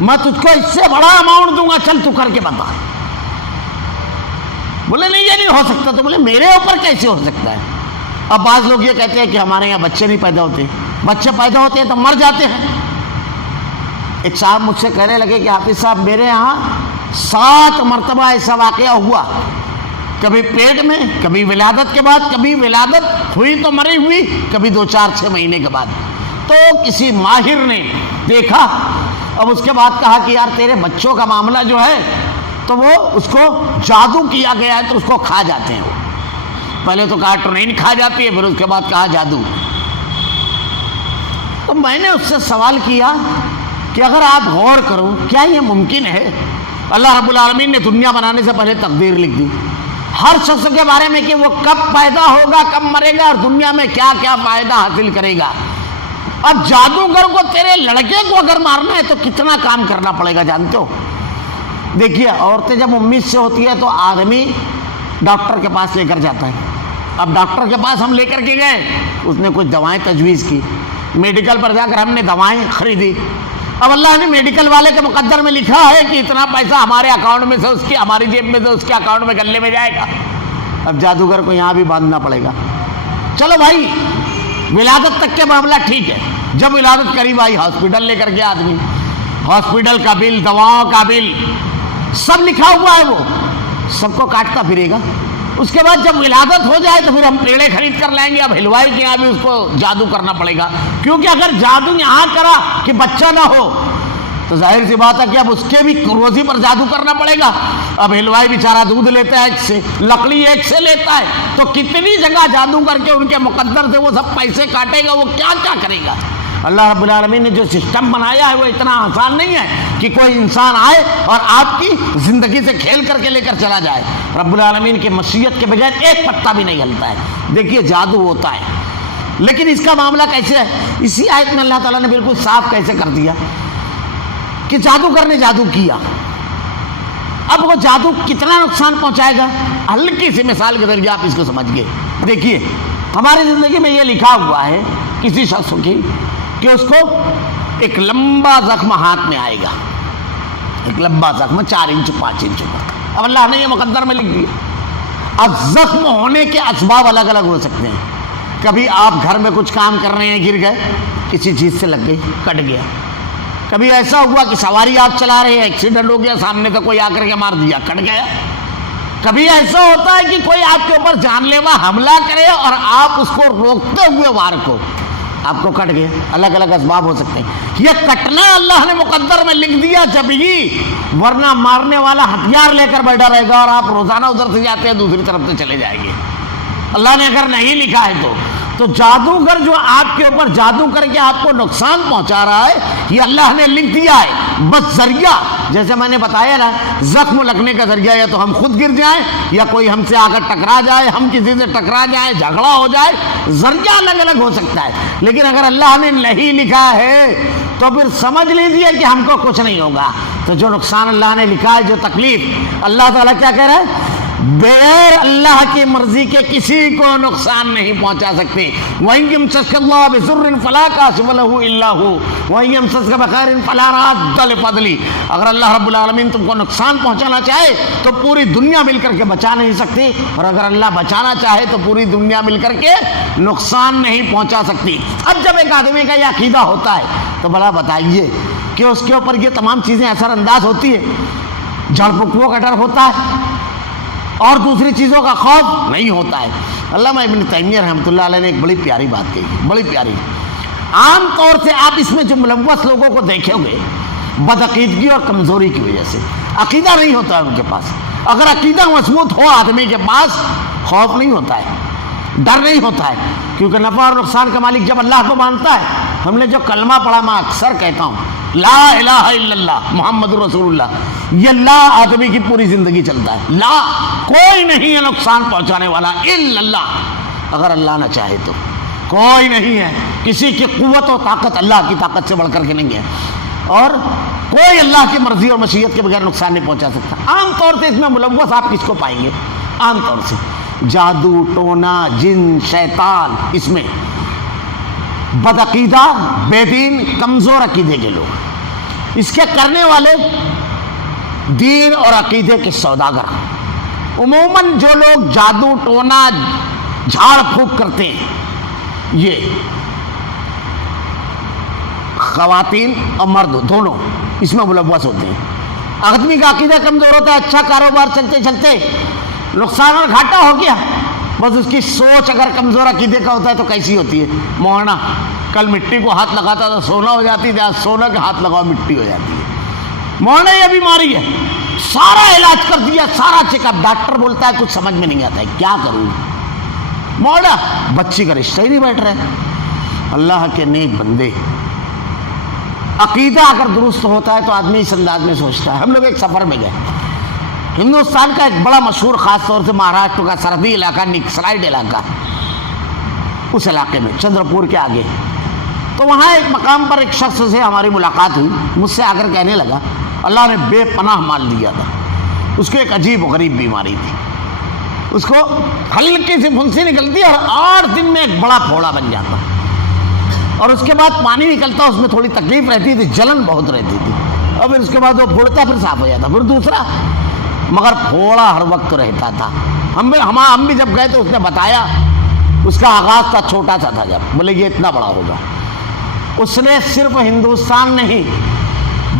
میں تجھ کو اس سے بڑا اماؤنٹ دوں گا، چل تو کر کے بتا۔ بولے نہیں یہ نہیں ہو سکتا، تو بولے میرے اوپر کیسے ہو سکتا ہے؟ اب بعض لوگ یہ کہتے ہیں کہ ہمارے یہاں بچے نہیں پیدا ہوتے، بچے پیدا ہوتے ہیں تو مر جاتے ہیں۔ ایک صاحب مجھ سے کہنے لگے کہ حافظ صاحب میرے یہاں 7 مرتبہ ایسا واقعہ ہوا، کبھی پیٹ میں، کبھی ولادت کے بعد، کبھی ولادت ہوئی تو مری ہوئی، کبھی 2 4 6 مہینے کے بعد۔ تو کسی ماہر نے دیکھا اب اس کے بعد کہا کہ یار تیرے بچوں کا معاملہ جو ہے تو وہ اس کو جادو کیا گیا ہے تو اس کو کھا جاتے ہیں. وہ پہلے تو کہا ٹرین کھا جاتی ہے, پھر اس کے بعد کہا جادو. تو میں نے اس سے سوال کیا کہ اگر آپ غور کرو کیا یہ ممکن ہے؟ اللہ رب العالمین نے دنیا بنانے سے پہلے تقدیر لکھ دی ہر شخص کے بارے میں کہ وہ کب پیدا ہوگا, کب مرے گا اور دنیا میں کیا کیا فائدہ حاصل کرے گا. اب جادوگر کو تیرے لڑکے کو اگر مارنا ہے تو کتنا کام کرنا پڑے گا جانتے ہو؟ دیکھیے عورتیں جب امید سے ہوتی ہے تو آدمی ڈاکٹر کے پاس لے کر جاتا ہے. اب ڈاکٹر کے پاس ہم لے کر کے گئے, اس نے کچھ دوائیں تجویز کی, میڈیکل پر جا کر ہم نے دوائیں خریدی. اب اللہ نے میڈیکل والے کے مقدر میں لکھا ہے کہ اتنا پیسہ ہمارے اکاؤنٹ میں سے اس کی, ہماری جیب میں سے اس کے اکاؤنٹ میں گلے میں جائے گا. اب جادوگر کو یہاں بھی باندھنا پڑے گا. چلو بھائی ولادت تک کے معاملہ ٹھیک ہے, جب ولادت قریب آئی ہاسپٹل لے کر کے آدمی, ہاسپٹل کا بل, دواؤں کا بل سب لکھا ہوا ہے, وہ سب کو کاٹتا پھرے گا. اس کے بعد جب ولادت ہو جائے تو پھر ہم پیڑے خرید کر لائیں گے. اب ہلوائی کے یہاں بھی اس کو جادو کرنا پڑے گا, کیونکہ اگر جادو یہاں کرا کہ بچہ نہ ہو تو ظاہر سی بات ہے کہ اب اس کے بھی روزی پر جادو کرنا پڑے گا. اب ہلوائی بیچارہ دودھ لیتا ہے ایک سے, لکڑی ایک سے لیتا ہے, تو کتنی جگہ جادو کر کے ان کے مقدر سے وہ سب پیسے کاٹے گا, وہ کیا کیا کرے گا. اللہ رب العالمین نے جو سسٹم بنایا ہے وہ اتنا آسان نہیں ہے کہ کوئی انسان آئے اور آپ کی زندگی سے کھیل کر کے لے کر چلا جائے. رب العالمین کی مشیت کے بغیر ایک پتا بھی نہیں ہلتا ہے. دیکھیے جادو ہوتا ہے, لیکن اس کا معاملہ کیسے ہے؟ اسی آیت میں اللہ تعالیٰ نے بالکل صاف کیسے کر دیا کہ جادوگر نے جادو کیا. اب وہ جادو کتنا نقصان پہنچائے گا, ہلکی سی مثال کے ذریعے آپ اس کو سمجھ گئے. دیکھیے ہماری زندگی میں یہ لکھا ہوا ہے کسی شخص کی کہ اس کو ایک لمبا زخم ہاتھ میں آئے گا, ایک لمبا زخم 4 انچ 5 انچ کا. اب اللہ نے یہ مقدر میں لکھ دیا. اب زخم ہونے کے اسباب الگ الگ ہو سکتے ہیں. کبھی آپ گھر میں کچھ کام کر رہے ہیں, گر گئے, کسی چیز سے لگ گئی, کٹ گیا. کبھی ایسا ہوا کہ سواری آپ چلا رہے ہیں, ایکسیڈنٹ ہو گیا, سامنے سے کوئی آ کر کے مار دیا, کٹ گیا. کبھی ایسا ہوتا ہے کہ کوئی آپ کے اوپر جان لیوا حملہ کرے اور آپ اس کو روکتے ہوئے وار کو, آپ کو کٹ گئے. الگ الگ اسباب ہو سکتے ہیں. یہ کٹنا اللہ نے مقدر میں لکھ دیا جب ہی, ورنہ مارنے والا ہتھیار لے کر بیٹھا رہے گا اور آپ روزانہ ادھر سے جاتے ہیں دوسری طرف سے چلے جائیں گے. اللہ نے اگر نہیں لکھا ہے تو جادوگر جو آپ کے اوپر جادو کر کے آپ کو نقصان پہنچا رہا ہے یہ اللہ نے لکھ دیا ہے. بس ذریعہ جیسے میں نے بتایا نا, زخم لگنے کا ذریعہ یا تو ہم خود گر جائیں یا کوئی ہم سے آ کر ٹکرا جائے, ہم کسی سے ٹکرا جائیں, جھگڑا ہو جائے, ذریعہ الگ الگ ہو سکتا ہے. لیکن اگر اللہ نے نہیں لکھا ہے تو پھر سمجھ لیجیے کہ ہم کو کچھ نہیں ہوگا. تو جو نقصان اللہ نے لکھا ہے, جو تکلیف, اللہ تعالیٰ کیا کہہ رہا ہے, بغیر اللہ کی مرضی کے کسی کو نقصان نہیں پہنچا سکتے. وَإِن يَمْسَسْكَ اللَّهُ بِضُرٍّ فَلَا كَاشِفَ لَهُ إِلَّا هُوَ وَإِن يَمْسَسْكَ بِخَيْرٍ فَلَا رَادَّ لِفَضْلِهِ. اگر اللہ رب العالمین تم کو نقصان پہنچانا چاہے تو پوری دنیا مل کر کے بچا نہیں سکتی, اور اگر اللہ بچانا چاہے تو پوری دنیا مل کر کے نقصان نہیں پہنچا سکتی. اب جب ایک آدمی کا یہ عقیدہ ہوتا ہے تو بھلا بتائیے کہ اس کے اوپر یہ تمام چیزیں اثر انداز ہوتی ہے. جڑ پکوڑوں کا ڈر ہوتا ہے اور دوسری چیزوں کا خوف نہیں ہوتا ہے. علامہ ابن تیمیہ رحمۃ اللہ علیہ نے ایک بڑی پیاری بات کہی, بڑی پیاری. عام طور سے آپ اس میں جو ملوث لوگوں کو دیکھیں گے بدعقیدگی اور کمزوری کی وجہ سے, عقیدہ نہیں ہوتا ہے ان کے پاس. اگر عقیدہ مضبوط ہو آدمی کے پاس, خوف نہیں ہوتا ہے, ڈر نہیں ہوتا ہے, کیونکہ نفع اور نقصان کا مالک جب اللہ کو مانتا ہے. ہم نے جو کلمہ پڑھا, میں اکثر کہتا ہوں لا الہ الا اللہ محمد رسول اللہ, یہ لا آدمی کی پوری زندگی چلتا ہے. لا, کوئی نہیں ہے نقصان پہنچانے والا الا اللہ, اگر اللہ نہ چاہے تو کوئی نہیں ہے. کسی کی قوت و طاقت اللہ کی طاقت سے بڑھ کر کے نہیں ہے, اور کوئی اللہ کی مرضی اور مشیت کے بغیر نقصان نہیں پہنچا سکتا. عام طور سے اس میں ملوث آپ کس کو پائیں گے؟ عام طور سے جادو, ٹونا, جن, شیطان, اس میں بدعقیدہ, بے دین, کمزور عقیدے کے لوگ. اس کے کرنے والے دین اور عقیدے کے سوداگر. عموماً جو لوگ جادو, ٹونا, جھاڑ پھونک کرتے ہیں یہ خواتین اور مرد دونوں اس میں ملوث ہوتے ہیں. آدمی کا عقیدہ کمزور ہوتا ہے, اچھا کاروبار چلتے چلتے نقصان اور گھاٹا ہو گیا, بس اس کی سوچ اگر کمزور عقیدے کا ہوتا ہے تو کیسی ہوتی ہے؟ مولانا کل مٹی کو ہاتھ لگاتا تھا سونا ہو جاتی تھی، آج سونا کے ہاتھ لگاؤ مٹی ہو جاتی ہے۔ مولانا یہ بیماری ہے، سارا علاج کر دیا، سارا چیک اپ، ڈاکٹر بولتا ہے کچھ سمجھ میں نہیں آتا ہے، کیا کروں؟ مولانا بچی کا رشتہ ہی نہیں بیٹھ رہا ہے۔ اللہ کے نیک بندے، عقیدہ اگر درست ہوتا ہے تو آدمی اس انداز میں سوچتا ہے۔ ہم لوگ ایک سفر میں گئے، ہندوستان کا ایک بڑا مشہور، خاص طور سے مہاراشٹر کا سرحدی علاقہ نکسلائڈ علاقہ، اس علاقے میں چندر پور کے آگے، تو وہاں ایک مقام پر ایک شخص سے ہماری ملاقات ہوئی، مجھ سے آ کر کہنے لگا اللہ نے بے پناہ مال دیا تھا، اس کو ایک عجیب و غریب بیماری تھی، اس کو ہلکی سی پھنسی نکلتی اور 8 دن میں ایک بڑا پھوڑا بن جاتا، اور اس کے بعد پانی نکلتا، اس میں تھوڑی تکلیف رہتی تھی، جلن بہت رہتی تھی، اور پھر اس کے بعد وہ پھوڑتا پھر صاف ہو جاتا، پھر دوسرا، مگر پھوڑا ہر وقت رہتا تھا۔ ہم بھی جب گئے تو اس نے بتایا اس کا آغاز تھا چھوٹا سا تھا، جب بولے یہ اتنا بڑا ہوگا۔ اس نے صرف ہندوستان نہیں،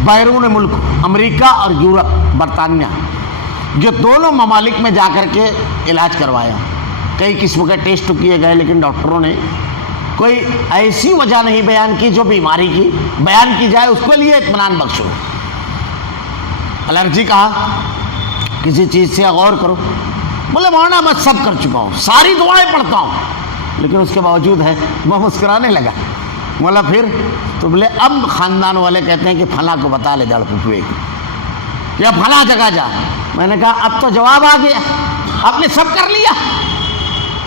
بیرون ملک امریکہ اور یورپ، برطانیہ، یہ دونوں ممالک میں جا کر کے علاج کروایا، کئی قسم کے ٹیسٹ کیے گئے، لیکن ڈاکٹروں نے کوئی ایسی وجہ نہیں بیان کی جو بیماری کی بیان کی جائے اس کے لیے اطمینان بخش ہو۔ الرجی کہا کسی چیز سے غور کرو، بولے مولانا میں سب کر چکا ہوں، ساری دعائیں پڑھتا ہوں، لیکن اس کے باوجود ہے۔ میں مسکرانے لگا، بولا پھر؟ تو بولے اب خاندان والے کہتے ہیں کہ فلاں کو بتا لے دڑ پھپھوے کی، یا فلاں جگہ جا۔ میں نے کہا اب تو جواب آ گیا، آپ نے سب کر لیا،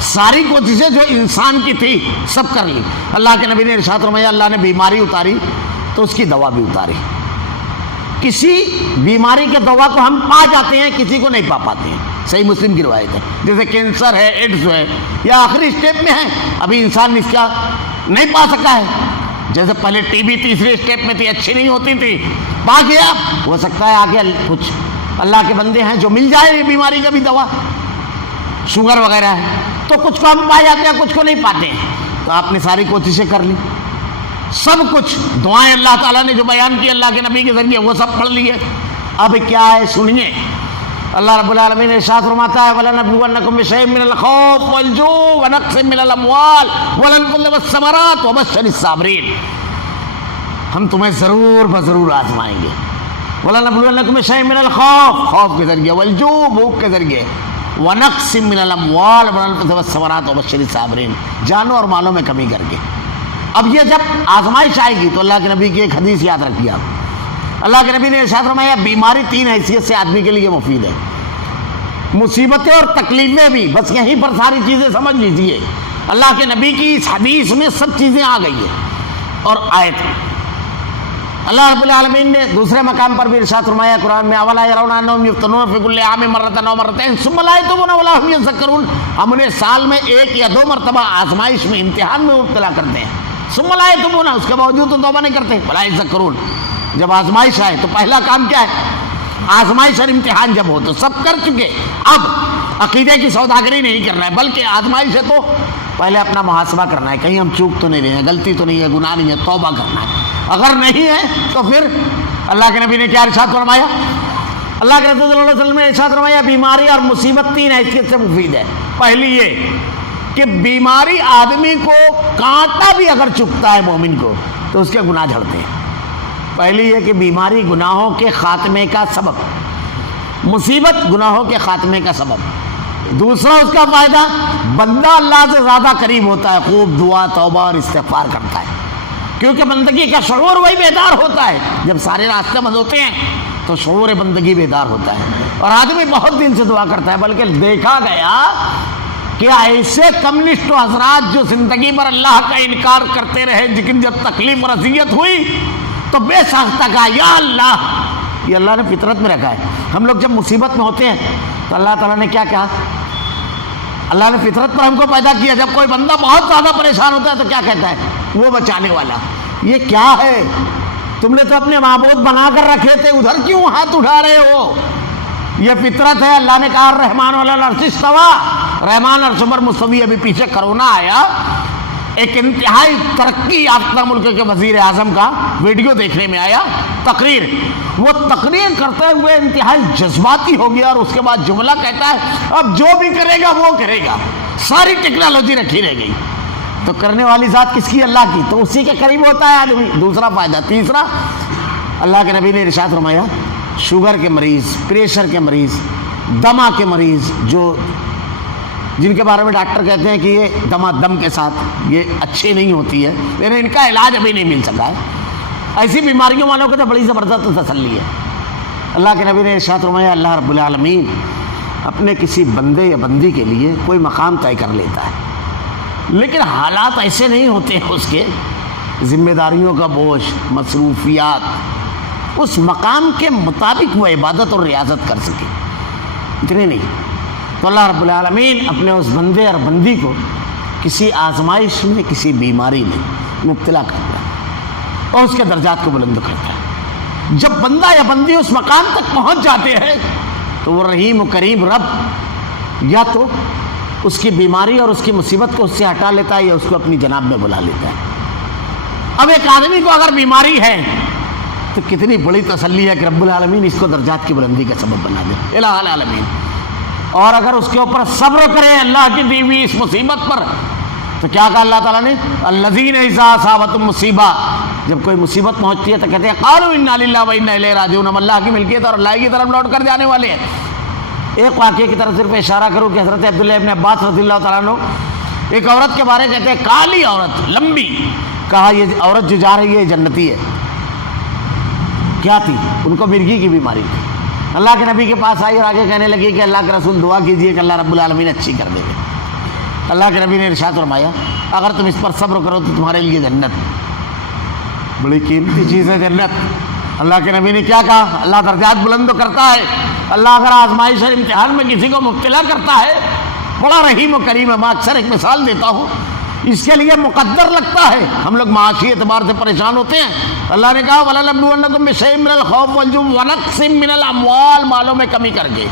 ساری کوششیں جو انسان کی تھی سب کر لی۔ اللہ کے نبی نے ارشاد فرمایا اللہ نے بیماری اتاری تو اس کی دوا بھی اتاری۔ کسی بیماری کے دوا کو ہم پا جاتے ہیں، کسی کو نہیں پا پاتے ہیں، صحیح مسلم کی روایت ہے۔ جیسے کینسر ہے، ایڈز ہے، یا آخری اسٹیپ میں ہے، ابھی انسان اس کا نہیں پا سکا ہے۔ جیسے پہلے ٹی بی تیسری اسٹیپ میں تھی، اچھی نہیں ہوتی تھی، پا گیا، ہو سکتا ہے آگے کچھ اللہ کے بندے ہیں جو مل جائے یہ بیماری کا بھی دوا، شوگر وغیرہ ہے، تو کچھ کو ہم پا جاتے ہیں، کچھ کو نہیں پاتے ہیں۔ تو آپ نے ساری کوششیں کر لی، سب کچھ دعائیں اللہ تعالیٰ نے جو بیان کی اللہ کے نبی کے ذریعے وہ سب پڑھ لیے۔ اب کیا ہے سنیے، اللہ رب العالمین نے ارشاد فرماتا ہے وَلَنَبْلُوَنَّكُم بِشَيْءٍ مِّنَ الْخَوْفِ وَالْجُوعِ وَنَقْصٍ مِّنَ الْأَمْوَالِ وَالْأَنفُسِ وَالثَّمَرَاتِ وَبَشِّرِ الصَّابِرِينَ، ہم تمہیں ضرور آزمائیں گے۔ وَلَنَبْلُوَنَّكُم بِشَيْءٍ مِّنَ الْخَوْفِ، خوف کے ذریعے، وَالْجُوعِ، بھوک کے ذریعے، وَنَقْصٍ مِّنَ الْأَمْوَالِ وَالْأَنفُسِ وَالثَّمَرَاتِ وَبَشِّرِ الصَّابِرِينَ، جانوں اور مالوں میں کمی کر کے۔ اب یہ جب آزمائش آئے گی تو اللہ کے نبی کی ایک حدیث یاد رکھیے آپ، اللہ کے نبی نے ارشاد فرمایا بیماری 3 حیثیت سے آدمی کے لیے مفید ہے، مصیبتیں اور تکلیفیں بھی، بس یہیں پر ساری چیزیں سمجھ لیجیے۔ اللہ کے نبی کی اس حدیث میں سب چیزیں آ گئی ہیں، اور آیت اللہ رب العالمین نے دوسرے مقام پر بھی ارشاد فرمایا قرآن میں اولا یرون انہم یفتنون فی کل عام مرۃ او مرتین ثم لا یتوبون ولا هم یذکرون، ہم انہیں سال میں 1 یا 2 مرتبہ آزمائش میں، امتحان میں مبتلا کرتے ہیں، ثم لا یتوبون، اس کے باوجود تو توبہ نہیں کرتے، ولا یذکرون، جب آزمائش آئے تو پہلا کام کیا ہے؟ آزمائش اور امتحان جب ہو تو سب کر چکے، اب عقیدے کی سوداگری نہیں کرنا ہے، بلکہ آزمائش ہے تو پہلے اپنا محاسبہ کرنا ہے، کہیں ہم چوک تو نہیں رہے ہیں، غلطی تو نہیں ہے، گناہ نہیں ہے، توبہ کرنا ہے، اگر نہیں ہے تو پھر اللہ کے نبی نے کیا ارشاد فرمایا؟ اللہ کے رسول صلی اللہ علیہ وسلم نے ارشاد فرمایا بیماری اور مصیبت 3 حیثیت سے مفید ہے۔ پہلی یہ کہ بیماری آدمی کو کانٹا بھی اگر چبھتا ہے مومن کو تو اس کے گناہ جھڑتے ہیں۔ پہلی یہ کہ بیماری گناہوں کے خاتمے کا سبب، مصیبت گناہوں کے خاتمے کا سبب۔ دوسرا اس کا فائدہ، بندہ اللہ سے زیادہ قریب ہوتا ہے، خوب دعا توبہ اور استغفار کرتا ہے، کیونکہ بندگی کا شعور وہی بیدار ہوتا ہے جب سارے راستے بند ہوتے ہیں تو شعور بندگی بیدار ہوتا ہے، اور آدمی بہت دن سے دعا کرتا ہے۔ بلکہ دیکھا گیا کہ ایسے کمیونسٹ حضرات جو زندگی پر اللہ کا انکار کرتے رہے، لیکن جب تکلیف اور اذیت ہوئی تو بے ساختہ کہا یا اللہ، یہ اللہ نے فطرت میں رکھا ہے۔ ہم لوگ جب مصیبت میں ہوتے ہیں تو اللہ تعالیٰ نے کیا کہا؟ اللہ نے فطرت پر ہم کو پیدا کیا، جب کوئی بندہ بہت زیادہ پریشان ہوتا ہے تو کیا کہتا ہے؟ وہ بچانے والا۔ یہ کیا ہے؟ تم نے تو اپنے معبود بنا کر رکھے تھے، ادھر کیوں ہاتھ اٹھا رہے ہو؟ یہ فطرت ہے۔ اللہ نے کہا رحمان علی العرش استویٰ، رحمان عرش پر مستوی۔ ابھی پیچھے کرونا آیا ایک انتہائی ترقی یافتہ ملک کے وزیر اعظم کا ویڈیو دیکھنے میں آیا، تقریر، وہ تقریر کرتے ہوئے انتہائی جذباتی ہو گیا اور اس کے بعد جملہ کہتا ہے اب جو بھی کرے گا وہ کرے گا، ساری ٹیکنالوجی رکھی رہ گئی۔ تو کرنے والی ذات کس کی؟ اللہ کی، تو اسی کے قریب ہوتا ہے آدمی۔ دوسرا فائدہ۔ تیسرا، اللہ کے نبی نے ارشاد فرمایا شوگر کے مریض، پریشر کے مریض، دمہ کے مریض، جن کے بارے میں ڈاکٹر کہتے ہیں کہ یہ دمہ دم کے ساتھ یہ اچھی نہیں ہوتی ہے، لیکن ان کا علاج ابھی نہیں مل سکا ہے، ایسی بیماریوں والوں کو تو بڑی زبردست تسلی ہے۔ اللہ کے نبی نے ارشاد فرمایا اللہ رب العالمین اپنے کسی بندے یا بندی کے لیے کوئی مقام طے کر لیتا ہے، لیکن حالات ایسے نہیں ہوتے ہیں اس کے، ذمہ داریوں کا بوجھ، مصروفیات، اس مقام کے مطابق وہ عبادت اور ریاضت کر سکے، اتنے نہیں۔ تو اللہ رب العالمین اپنے اس بندے اور بندی کو کسی آزمائش میں، کسی بیماری میں مبتلا کرتا ہے اور اس کے درجات کو بلند کرتا ہے۔ جب بندہ یا بندی اس مقام تک پہنچ جاتے ہیں تو وہ رحیم و کریم رب یا تو اس کی بیماری اور اس کی مصیبت کو اس سے ہٹا لیتا ہے یا اس کو اپنی جناب میں بلا لیتا ہے۔ اب ایک آدمی کو اگر بیماری ہے تو کتنی بڑی تسلی ہے کہ رب العالمین اس کو درجات کی بلندی کا سبب بنا دے، الہ العالمین۔ اور اگر اس کے اوپر صبر کرے اللہ کی دی ہوئی اس مصیبت پر، تو کیا کہا اللہ تعالیٰ نے؟ الذین اذا اصابتہم مصیبہ، جب کوئی مصیبت پہنچتی ہے تو کہتے ہیں قالوا انا للہ و انا الیہ راجعون، ہم اللہ کی ملکیت اور اللہ کی طرف لوٹ کر جانے والے ہیں۔ ایک واقعے کی طرف صرف اشارہ کروں کہ حضرت عبداللہ ابن عباس رضی اللہ تعالیٰ عنہ ایک عورت کے بارے کہتے ہیں کالی عورت، لمبی، کہا یہ عورت جو جا رہی ہے جنتی ہے۔ کیا تھی؟ ان کو مرگی کی بیماری تھی۔ اللہ کے نبی کے پاس آئی اور آگے کہنے لگی کہ اللہ کے رسول دعا کیجئے کہ اللہ رب العالمین اچھی کر دے گے۔ اللہ کے نبی نے ارشاد فرمایا اگر تم اس پر صبر کرو تو تمہارے لیے جنت، بڑی قیمتی چیز ہے جنت۔ اللہ کے نبی نے کیا کہا؟ اللہ درجات بلند کرتا ہے، اللہ اگر آزمائش اور امتحان میں کسی کو مبتلا کرتا ہے، بڑا رحیم و کریم ہے۔ میں اکثر ایک مثال دیتا ہوں، اس کے لیے مقدر لگتا ہے، ہم لوگ معاشی اعتبار سے پریشان ہوتے ہیں۔ اللہ نے کہا وَلَنَبْلُوَنَّكُم بِشَيْءٍ مِّنَ الْخَوْفِ وَالْجُوعِ وَنَقْصٍ مِّنَ الْأَمْوَالِ، مالوں میں کمی کر کے،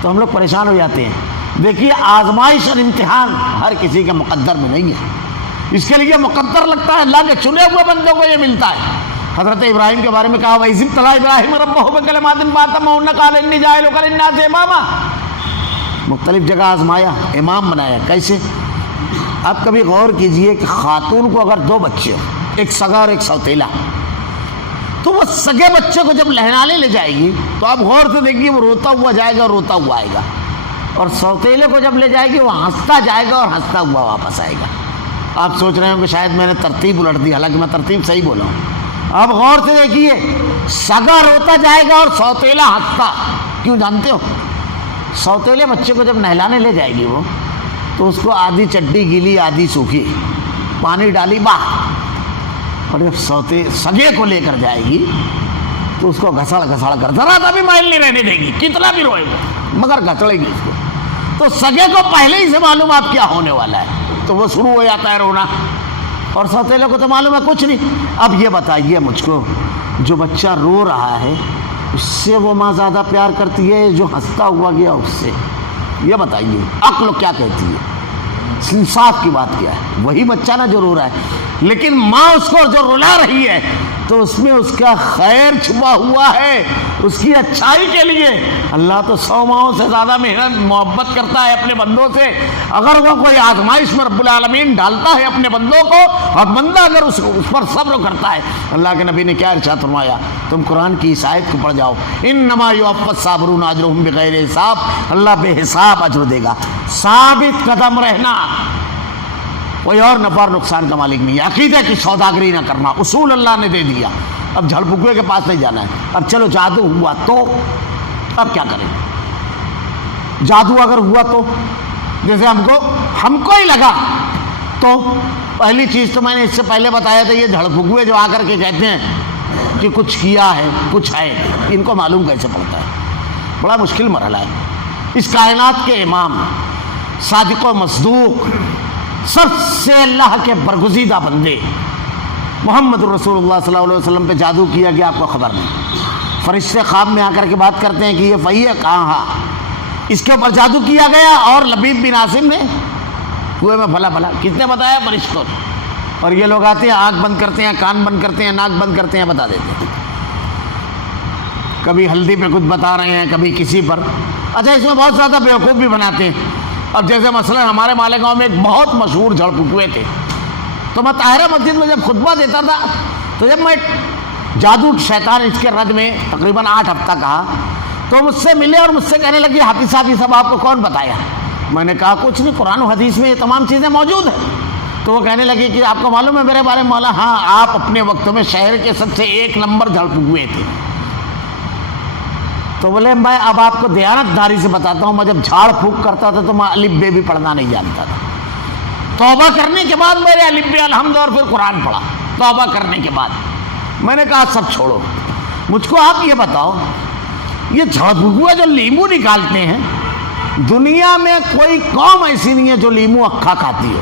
تو ہم لوگ پریشان ہو جاتے ہیں۔ دیکھیے آزمائش اور امتحان ہر کسی کے مقدر میں نہیں ہے، اس کے لیے مقدر لگتا ہے، اللہ کے چنے ہوئے بندوں کو یہ ملتا ہے۔ حضرت ابراہیم کے بارے میں کہا وَإِذِ ابْتَلَىٰ إِبْرَاهِيمَ رَبُّهُ بِكَلِمَاتٍ فَأَتَمَّهُنَّ قَالَ إِنِّي جَاعِلُكَ لِلنَّاسِ إِمَامًا، مختلف جگہ آزمایا، امام بنایا۔ کیسے؟ آپ کبھی غور کیجئے کہ خاتون کو اگر دو بچے ہو، ایک سگا اور ایک سوتیلا، تو وہ سگے بچے کو جب لہلانے لے جائے گی تو آپ غور سے دیکھیے وہ روتا ہوا جائے گا اور روتا ہوا آئے گا، اور سوتیلے کو جب لے جائے گی وہ ہنستا جائے گا اور ہنستا ہوا واپس آئے گا۔ آپ سوچ رہے ہوں کہ شاید میں نے ترتیب الٹ دی، حالانکہ میں ترتیب صحیح بولا ہوں۔ آپ غور سے دیکھیے سگا روتا جائے گا اور سوتیلا ہنستا، کیوں جانتے ہو؟ سوتیلے بچے کو جب نہلانے لے جائے گی وہ، تو اس کو آدھی چڈی گیلی آدھی سوکھی، پانی ڈالی باہ، اور جب سگے کو لے کر جائے گی تو اس کو گھسڑ گھسڑ کر ذرا سا بھی مائل نہیں رہنے دے گی، کتنا بھی روئے گا مگر گھسڑے گی اس کو۔ تو سگے کو پہلے ہی سے معلوم آپ کیا ہونے والا ہے، تو وہ شروع ہو جاتا ہے رونا، اور سوتیلے کو تو معلوم ہے کچھ نہیں۔ اب یہ بتائیے مجھ کو، جو بچہ رو رہا ہے اس سے وہ ماں زیادہ پیار کرتی ہے جو ہنستا ہوا گیا اس سے؟ یہ بتائیے عقل کیا کہتی ہے، انصاف کی بات کیا ہے؟ وہی بچہ نا جو رو رہا ہے، لیکن ماں اس کو جو رلا رہی ہے تو اس میں اس کا خیر چھپا ہوا ہے، اس کی اچھائی کے لیے۔ اللہ تو 100 ماؤں سے زیادہ محبت کرتا ہے اپنے بندوں سے۔ اگر وہ کوئی آزمائش میں رب العالمین ڈالتا ہے اپنے بندوں کو، اور بندہ اگر اس پر صبر کرتا ہے، اللہ کے نبی نے کیا ارشاد فرمایا؟ تم قرآن کی اس آیت کو پڑھ جاؤ، انما یوفی الصابرون اجرهم بغیر حساب، اللہ بے حساب اجر دے گا۔ ثابت قدم رہنا، کوئی اور نفع اور نقصان کا مالک نہیں ہے، عقیدے کی سوداگری نہ کرنا، اصول اللہ نے دے دیا۔ اب جھڑ پھکوے کے پاس نہیں جانا ہے۔ اب چلو جادو ہوا تو اب کیا کریں؟ جادو اگر ہوا تو جیسے ہم کو ہی لگا، تو پہلی چیز تو میں نے اس سے پہلے بتایا تھا، یہ جھڑ پھکوے جو آ کر کے کہتے ہیں کہ کچھ کیا ہے کچھ ہے، ان کو معلوم کیسے پڑتا ہے؟ بڑا مشکل مرحلہ ہے۔ اس کائنات کے امام، صادق و مصدوق، سب سے اللہ کے برگزیدہ بندے محمد رسول اللہ صلی اللہ علیہ وسلم پہ جادو کیا گیا، آپ کو خبر نہیں؟ فرشتے خواب میں آ کر کے بات کرتے ہیں کہ یہ وہی ہے، کہاں؟ اس کے اوپر جادو کیا گیا، اور لبیب بن عاصم نے کنویں میں پھلا پھلا، کس نے بتایا؟ فرشتوں نے. اور یہ لوگ آتے ہیں، آنکھ بند کرتے ہیں، کان بند کرتے ہیں، ناک بند کرتے ہیں، بتا دیتے ہیں. کبھی ہلدی پہ کچھ بتا رہے ہیں، کبھی کسی پر. اچھا اس میں بہت زیادہ بیوقوف بھی بناتے ہیں. اب جیسے مثلا ہمارے مالیگاؤں میں ایک بہت مشہور جھڑ پھکوے تھے، تو میں طاہرہ مسجد میں جب خطبہ دیتا تھا تو جب میں جادو شیطان اس کے رد میں تقریباً 8 ہفتہ کہا تو مجھ سے ملے اور مجھ سے کہنے لگے حافظ صاحب یہ سب آپ کو کون بتایا؟ میں نے کہا کچھ نہیں، قرآن و حدیث میں یہ تمام چیزیں موجود ہیں. تو وہ کہنے لگے کہ آپ کو معلوم ہے میرے بارے میں؟ مولا ہاں، آپ اپنے وقت میں شہر کے سب سے 1 نمبر جھڑ پھکوے تھے. تو بولے میں اب آپ کو دیانت داری سے بتاتا ہوں، میں جب جھاڑ پھونک کرتا تھا تو میں الف بے بھی پڑھنا نہیں جانتا تھا. توبہ کرنے کے بعد میرے الف بے الحمد اور پھر قرآن پڑھا. توبہ کرنے کے بعد میں نے کہا سب چھوڑو، مجھ کو آپ یہ بتاؤ، یہ جھاڑ پھکوا جو لیمو نکالتے ہیں، دنیا میں کوئی قوم ایسی نہیں ہے جو لیمو اکھا کھاتی ہے.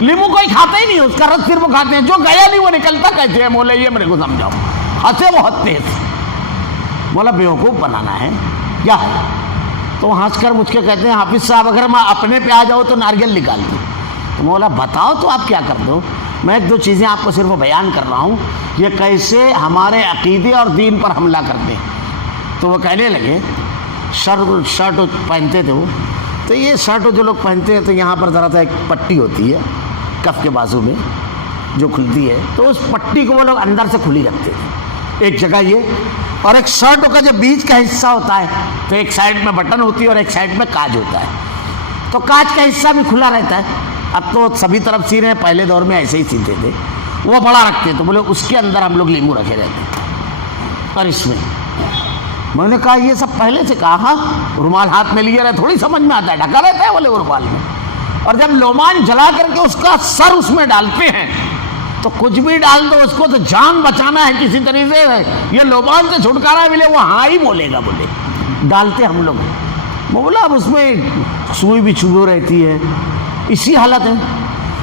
لیمو کوئی کھاتا ہی نہیں، اس کا رس صرف وہ کھاتے ہیں. جو گیا نہیں وہ نکلتا کہتے ہیں. بولے یہ میرے کو سمجھاؤ. ہنسے بہت تیز. بولا بیوقوف بنانا ہے کیا ہے؟ تو ہنس کر مجھ کے کہتے ہیں حافظ صاحب اگر میں اپنے پہ آ جاؤں تو ناریل نکال دوں. تو بولا بتاؤ تو آپ کیا کر دو. میں 1-2 چیزیں آپ کو صرف بیان کر رہا ہوں، یہ کیسے ہمارے عقیدے اور دین پر حملہ کرتے ہیں. تو وہ کہنے لگے شرٹ پہنتے تھے وہ، تو یہ شرٹ جو لوگ پہنتے ہیں تو یہاں پر ذرا سا ایک پٹی ہوتی ہے کف کے بازو میں جو کھلتی ہے، تو اس پٹی کو وہ لوگ اندر سے کھلی رکھتے تھے ایک جگہ یہ. اور ایک شرٹ کا جو بیچ کا حصہ ہوتا ہے تو ایک سائڈ میں بٹن ہوتی ہے اور ایک سائڈ میں کاج ہوتا ہے، تو کاج کا حصہ بھی کھلا رہتا ہے. اب تو سبھی طرف سی رہے ہیں، پہلے دور میں ایسے ہی سیتے تھے. وہ بڑا رکھتے تو بولے اس کے اندر ہم لوگ لیمو رکھے رہتے. اور اس میں نے کہا یہ سب پہلے سے کہا. ہاں، رومال ہاتھ میں لیے رہے، تھوڑی سمجھ میں آتا ہے، ڈھکا رہتا ہے بولے وہ رومال میں. اور جب لومان جلا کر کے اس کا سر اس میں ڈالتے ہیں تو کچھ بھی ڈال دو اس کو، تو جان بچانا ہے کسی طریقے سے، یہ لومان سے چھٹکارا ملے وہ ہاں ہی بولے گا. بولے ڈالتے ہم لوگ. بولا اب اس میں سوئی بھی چبھو رہتی ہے، اسی حالت ہے.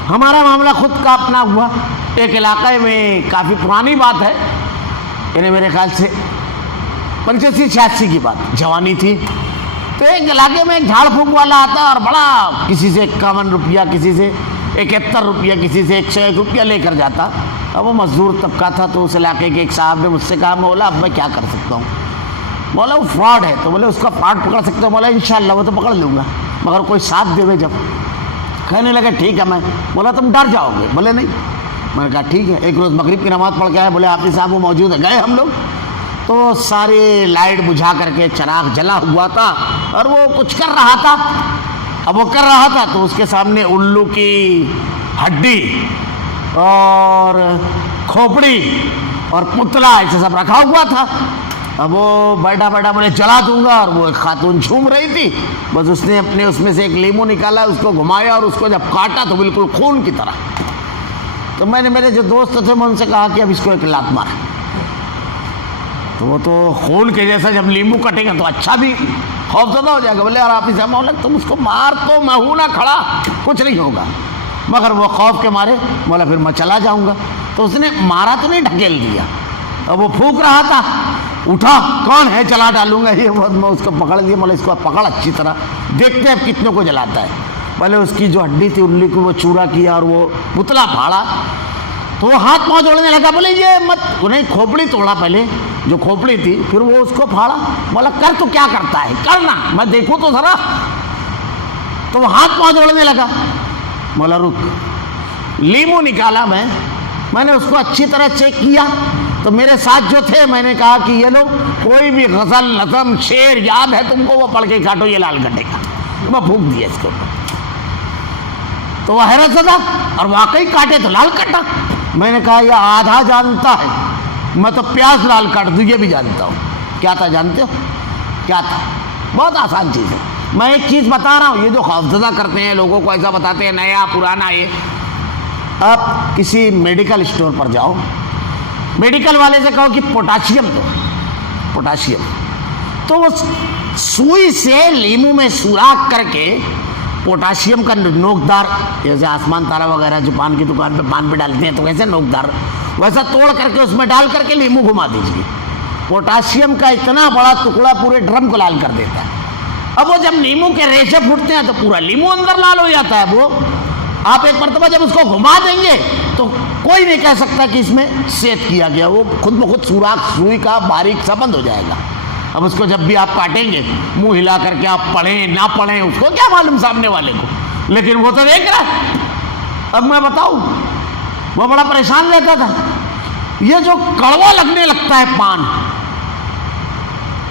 ہمارا معاملہ خود کا اپنا ہوا. ایک علاقے میں کافی پرانی بات ہے، یعنی میرے خیال سے 85-86 کی بات، جوانی تھی. تو ایک علاقے میں ایک جھاڑ پھونک والا آتا اور بڑا کسی سے 51 روپیہ، کسی سے 71 روپیہ، کسی سے 101 روپیہ لے کر جاتا. اب وہ مزدور طبقہ تھا. تو اس علاقے کے ایک صاحب نے مجھ سے کہا مولا اب میں کیا کر سکتا ہوں؟ مولا وہ فراڈ ہے. تو بولے اس کا فراڈ پکڑ سکتا ہوں؟ مولا انشاءاللہ وہ تو پکڑ لوں گا مگر کوئی ساتھ دے جب. کہنے لگے ٹھیک ہے. میں بولا تم ڈر جاؤ گے؟ بولے نہیں. میں نے کہا ٹھیک ہے. ایک روز مغرب کی نماز پڑھ کے آئے. بولے حافظ صاحب وہ موجود ہے. گئے ہم لوگ تو سارے لائٹ بجھا کر کے چراغ جلا ہوا تھا اور وہ کچھ کر رہا تھا. اب وہ کر رہا تھا تو اس کے سامنے الو کی ہڈی اور کھوپڑی اور پتلا ایسے سب رکھا ہوا تھا. اب وہ بیٹھا بیٹھا بولے جلا دوں گا. اور وہ ایک خاتون جھوم رہی تھی. بس اس نے اپنے اس میں سے ایک لیمو نکالا، اس کو گھمایا اور اس کو جب کاٹا تو بالکل خون کی طرح. تو میں نے میرے جو دوست تھے میں ان سے کہا کہ اب اس کو ایک لات مار. تو وہ تو خون کے جیسا جب لیمو کٹے گا تو اچھا بھی خوف زدہ ہو جائے گا. بولے یار حافظ صاحب مولا تم اس کو مار تو میں ہوں نا کھڑا، کچھ نہیں ہوگا. مگر وہ خوف کے مارے مولا پھر میں چلا جاؤں گا. تو اس نے مارا تو نہیں، ڈھکیل دیا. اب وہ پھونک رہا تھا، اٹھا کون ہے چلا ڈالوں گا یہ بہت. میں اس کو پکڑ لیا. مولا اس کو پکڑ اچھی طرح، دیکھتے ہیں کتنے کو جلاتا ہے. پہلے اس کی جو ہڈی تھی انلی کو وہ چورا کیا اور وہ پتلا پھاڑا. تو وہ ہاتھ پاؤں جوڑنے لگا. بولے یہ مت، انہیں کھوپڑی توڑا پہلے جو کھوپڑی تھی، پھر وہ اس کو پھاڑا. بولا کر تو کیا کرتا ہے، کرنا میں دیکھوں تو ذرا. تو وہ ہاتھ پاؤں جوڑنے لگا. مولا رک. لیمو نکالا. میں نے اس کو اچھی طرح چیک کیا. تو میرے ساتھ جو تھے میں نے کہا کہ یہ لوگ کوئی بھی غزل، نظم، شعر یاد ہے تم کو وہ پڑھ کے کاٹو یہ لال گڈھے کا. میں پھونک دیا اس کو. تو وہ حیرت زدہ، اور واقعی کاٹے تو لال کٹا. میں نے کہا یہ آدھا جانتا ہے، میں تو پیاز لال کاٹ دوں یہ بھی جانتا ہوں. کیا تھا جانتے ہو کیا تھا؟ بہت آسان چیز ہے. میں ایک چیز بتا رہا ہوں. یہ جو خوفزدہ کرتے ہیں لوگوں کو، ایسا بتاتے ہیں نیا پرانا. یہ آپ کسی میڈیکل اسٹور پر جاؤ، میڈیکل والے سے کہو کہ پوٹاشیم دو، پوٹاشیم. تو وہ سوئی سے لیمو میں سوراخ کر کے پوٹاشیم کا نوکدار، جیسے آسمان تارا وغیرہ جو پان کی دکان پہ پان پہ ڈالتے ہیں تو ویسے نوکدار ویسا توڑ کر کے اس میں ڈال کر کے لیمو گھما دیجیے. پوٹاشیم کا اتنا بڑا ٹکڑا پورے ڈرم کو لال کر دیتا ہے. اب وہ جب نیمو کے ریشے پھوٹتے ہیں تو پورا لیمو اندر لال ہو جاتا ہے. وہ آپ ایک مرتبہ جب اس کو گھما دیں گے تو کوئی نہیں کہہ سکتا کہ اس میں سیٹ کیا گیا, وہ خود بخود سوراخ سوئی کا باریک سا بند ہو جائے گا. اب اس کو جب بھی آپ کاٹیں گے منہ ہلا کر کے آپ پڑھیں نہ پڑھیں اس کو کیا معلوم سامنے والے کو, لیکن وہ تو دیکھ رہا ہے. اب میں بتاؤں, وہ بڑا پریشان رہتا تھا. یہ جو کڑوا لگنے لگتا ہے پان,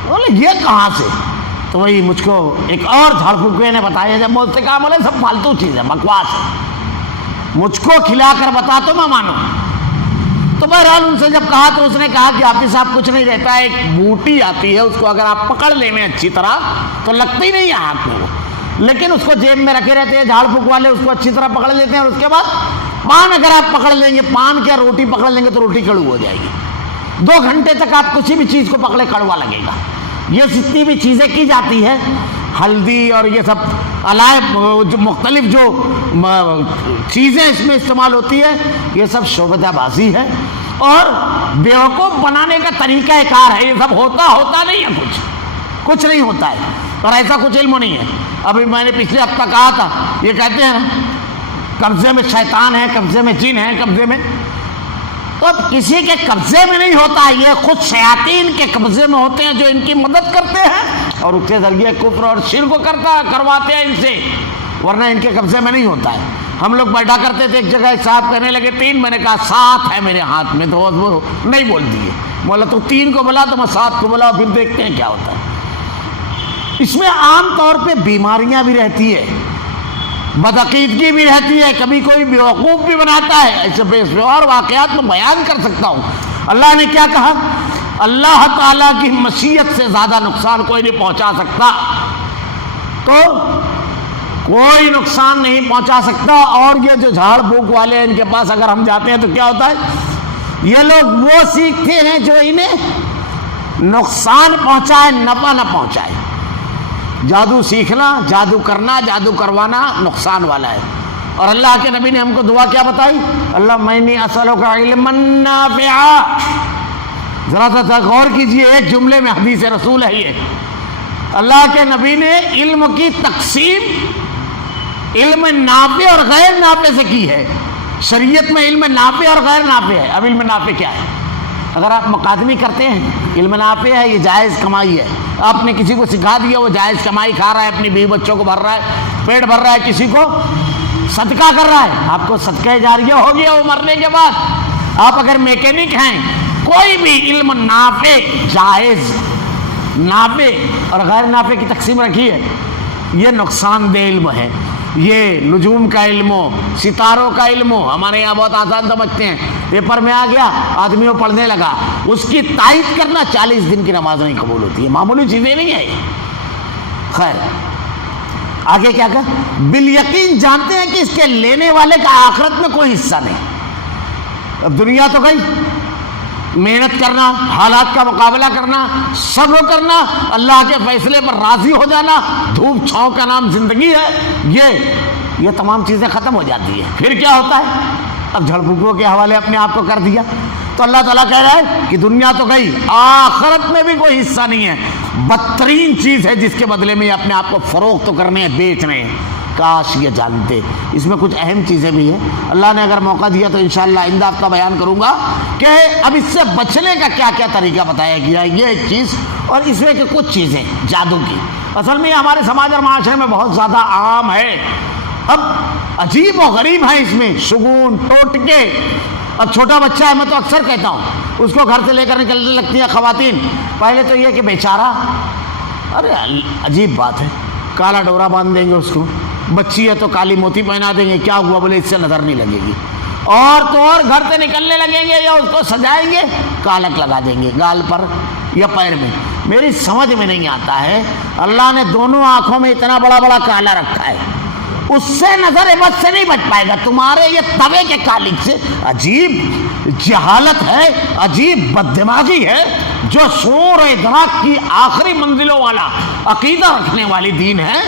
بولے یہ کہاں سے؟ تو وہی مجھ کو ایک اور جھاڑ پھونکے نے بتایا. جب میں اس سے کہا بولے سب فالتو چیز ہے, بکواس ہے, مجھ کو کھلا کر بتا تو میں مانوں. تو بہرحال ان سے جب کہا تو اس نے کہا کہ حافظ صاحب کچھ نہیں رہتا, ایک بوٹی آتی ہے, اس کو اگر آپ پکڑ لیں میں اچھی طرح تو لگتی نہیں ہے ہاتھ میں وہ, لیکن اس کو جیب میں رکھے رہتے ہیں جھاڑ پھونک والے, اس کو اچھی طرح پکڑ لیتے ہیں. اور اس کے بعد پان اگر آپ پکڑ لیں گے, پان کیا روٹی پکڑ لیں گے تو روٹی کڑو ہو جائے گی. 2 گھنٹے تک آپ کسی بھی چیز کو پکڑے کڑوا لگے گا. یہ جتنی بھی چیزیں کی جاتی ہے, ہلدی اور یہ سب علائے جو مختلف جو چیزیں اس میں استعمال ہوتی ہے, یہ سب شعبدہ بازی ہے اور بیوقوف بنانے کا طریقہ کار ہے. یہ سب ہوتا نہیں ہے, کچھ نہیں ہوتا ہے, اور ایسا کچھ علم نہیں ہے. ابھی میں نے پچھلے ہفتہ کہا تھا, یہ کہتے ہیں نا قبضے میں شیطان ہے, قبضے میں جن ہے, قبضے میں, تو اب کسی کے قبضے میں نہیں ہوتا, یہ خود شیاطین کے قبضے میں ہوتے ہیں جو ان کی مدد کرتے ہیں اور اس کے ذریعے کفر اور شرک کو کرواتے ہیں ان سے, ورنہ ان کے قبضے میں نہیں ہوتا ہے. ہم لوگ بیٹھا کرتے تھے ایک جگہ, صاحب کہنے لگے 3, میں نے کہا 7 ہے میرے ہاتھ میں, تو وہ نہیں بول دیے. بولا تو 3 کو بلا, تو میں 7 کو بلا, پھر دیکھتے ہیں کیا ہوتا ہے. اس میں عام طور پہ بیماریاں بھی رہتی ہے, بدعقیدگی بھی رہتی ہے, کبھی کوئی بیوقوف بھی بناتا ہے. ایسے بے اور واقعات میں بیان کر سکتا ہوں. اللہ نے کیا کہا, اللہ تعالیٰ کی مشیت سے زیادہ نقصان کوئی نہیں پہنچا سکتا, تو کوئی نقصان نہیں پہنچا سکتا. اور یہ جو جھاڑ پھونک والے ہیں, ان کے پاس اگر ہم جاتے ہیں تو کیا ہوتا ہے, یہ لوگ وہ سیکھتے ہیں جو انہیں نقصان پہنچائے, نفع نہ پہنچائے. جادو سیکھنا, جادو کرنا, جادو کروانا نقصان والا ہے. اور اللہ کے نبی نے ہم کو دعا کیا بتائی, اللہم انی اسألک علما نافعا. ذرا سا غور کیجئے, ایک جملے میں حدیث رسول ہے یہ. اللہ کے نبی نے علم کی تقسیم علم نافع اور غیر نافع سے کی ہے. شریعت میں علم نافع اور غیر نافع ہے. اب علم نافع کیا ہے؟ اگر آپ مقادمی کرتے ہیں, علم نافع ہے, یہ جائز کمائی ہے. آپ نے کسی کو سکھا دیا, وہ جائز کمائی کھا رہا ہے, اپنی بیوی بچوں کو بھر رہا ہے, پیٹ بھر رہا ہے, کسی کو صدقہ کر رہا ہے, آپ کو صدقہ جاریہ ہو گیا وہ مرنے کے بعد. آپ اگر میکینک ہیں, کوئی بھی علم نافع, جائز, نافع اور غیر نافع کی تقسیم رکھی ہے. یہ نقصان دہ علم ہے. یہ نجوم کا علم ہو, ستاروں کا علم ہو, ہمارے یہاں بہت آسان سمجھتے ہیں, پیپر میں آ گیا, آدمی وہ پڑھنے لگا, اس کی تائید کرنا 40 دن کی نماز نہیں قبول ہوتی ہے. معمولی چیزیں نہیں ہیں. خیر, آگے کیا کہا, بالیقین جانتے ہیں کہ اس کے لینے والے کا آخرت میں کوئی حصہ نہیں. اب دنیا تو گئی, محنت کرنا, حالات کا مقابلہ کرنا, صبر کرنا, اللہ کے فیصلے پر راضی ہو جانا, دھوپ چھاؤں کا نام زندگی ہے, یہ تمام چیزیں ختم ہو جاتی ہیں. پھر کیا ہوتا ہے, اب جھڑ پھونکوں کے حوالے اپنے آپ کو کر دیا. تو اللہ تعالیٰ کہہ رہا ہے کہ دنیا تو گئی, آخرت میں بھی کوئی حصہ نہیں ہے. بدترین چیز ہے جس کے بدلے میں یہ اپنے آپ کو فروخت تو کرنے ہیں, بیچ رہے ہیں. کاش یہ جانتے. اس میں کچھ اہم چیزیں بھی ہیں, اللہ نے اگر موقع دیا تو انشاءاللہ آئندہ آپ کا بیان کروں گا کہ اب اس سے بچنے کا کیا کیا طریقہ بتایا گیا ہے. یہ ایک چیز, اور اس میں کہ کچھ چیزیں جادو کی اصل میں ہمارے سماج اور معاشرے میں بہت زیادہ عام ہے. اب عجیب و غریب ہے اس میں شگون, ٹوٹکے. اب چھوٹا بچہ ہے, میں تو اکثر کہتا ہوں, اس کو گھر سے لے کر نکلنے لگتی ہیں خواتین. پہلے تو یہ کہ بیچارہ, ارے عجیب بات ہے, کالا ڈورا باندھ دیں گے اس کو, بچی ہے تو کالی موتی پہنا دیں گے, کیا ہوا, بولے اس سے نظر نہیں لگے گی. اور تو اور گھر سے نکلنے لگیں گے یا اس کو سجائیں گے, کالک لگا دیں گے گال پر یا پیر میں. میری سمجھ میں نہیں آتا ہے, اللہ نے دونوں آنکھوں میں اتنا بڑا بڑا کالا رکھا ہے, اس سے نظر عبادت سے نہیں بچ پائے گا, تمہارے یہ توے کے کالک سے. عجیب جہالت ہے, عجیب بددماغی ہے. جو شعور و ادراک کی آخری منزلوں والا عقیدہ رکھنے والی دین ہے,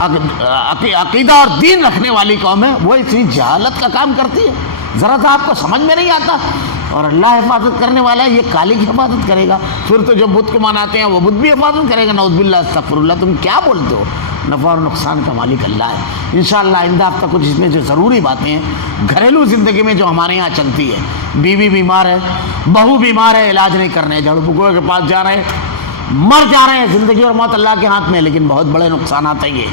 عقیدہ اور دین رکھنے والی قوم ہے, وہ اسی جہالت کا کام کرتی ہے. ذرا سا آپ کو سمجھ میں نہیں آتا. اور اللہ حفاظت کرنے والا ہے، یہ خالق حفاظت کرے گا. پھر تو جو بت کو مناتے ہیں وہ بت بھی حفاظت کرے گا. نعوذ باللہ استغفر اللہ. تم کیا بولتے ہو؟ نفع اور نقصان کا مالک اللہ ہے. انشاءاللہ آئندہ ہفتہ کچھ اس میں جو ضروری باتیں ہیں گھریلو زندگی میں جو ہمارے یہاں چلتی ہے، بیوی بیمار ہے، بہو بیمار ہے، علاج نہیں کرنے، جھاڑو پھونکوں کے پاس جا رہے ہیں، مر جا رہے ہیں. زندگی اور موت اللہ کے ہاتھ میں ہے، لیکن بہت بڑے نقصانات ہیں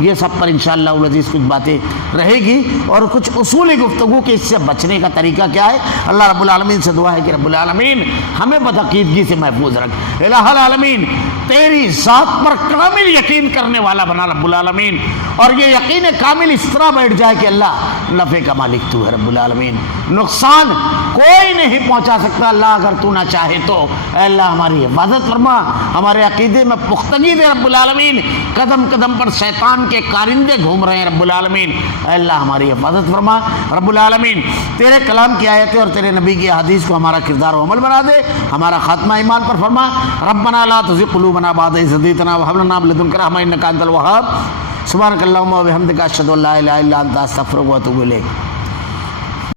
یہ سب پر انشاءاللہ العزیز کچھ باتیں رہے گی، اور کچھ اصولی گفتگو کہ اس سے بچنے کا طریقہ کیا ہے. اللہ رب العالمین سے دعا ہے کہ رب العالمین ہمیں بدعقیدگی سے محفوظ رکھ. الہ العالمین تیری ذات پر کامل یقین کرنے والا بنا رب العالمین، اور یہ یقین کامل اس طرح بیٹھ جائے کہ اللہ نفع کا مالک تو ہے رب العالمین، نقصان کوئی نہیں پہنچا سکتا اللہ اگر تو نہ چاہے تو. اے اللہ ہماری حفاظت فرما، ہمارے عقیدے میں پختگی دے رب العالمین. قدم قدم پر شیطان کے کارندے گھوم رہے ہیں رب العالمین. اے اللہ ہماری حفاظت فرما رب العالمین. تیرے کلام کی آیتیں اور تیرے نبی کی احادیث کو ہمارا کردار و عمل بنا دے. ہمارا خاتمہ ایمان پر فرما. ربنا لا تزغ قلوبنا بعد إذ هديتنا وهب لنا من لدنك رحمة إنك أنت الوهاب. سبحانك اللهم وبحمدك أشهد أن لا إله إلا أنت أستغفرك وأتوب إليك.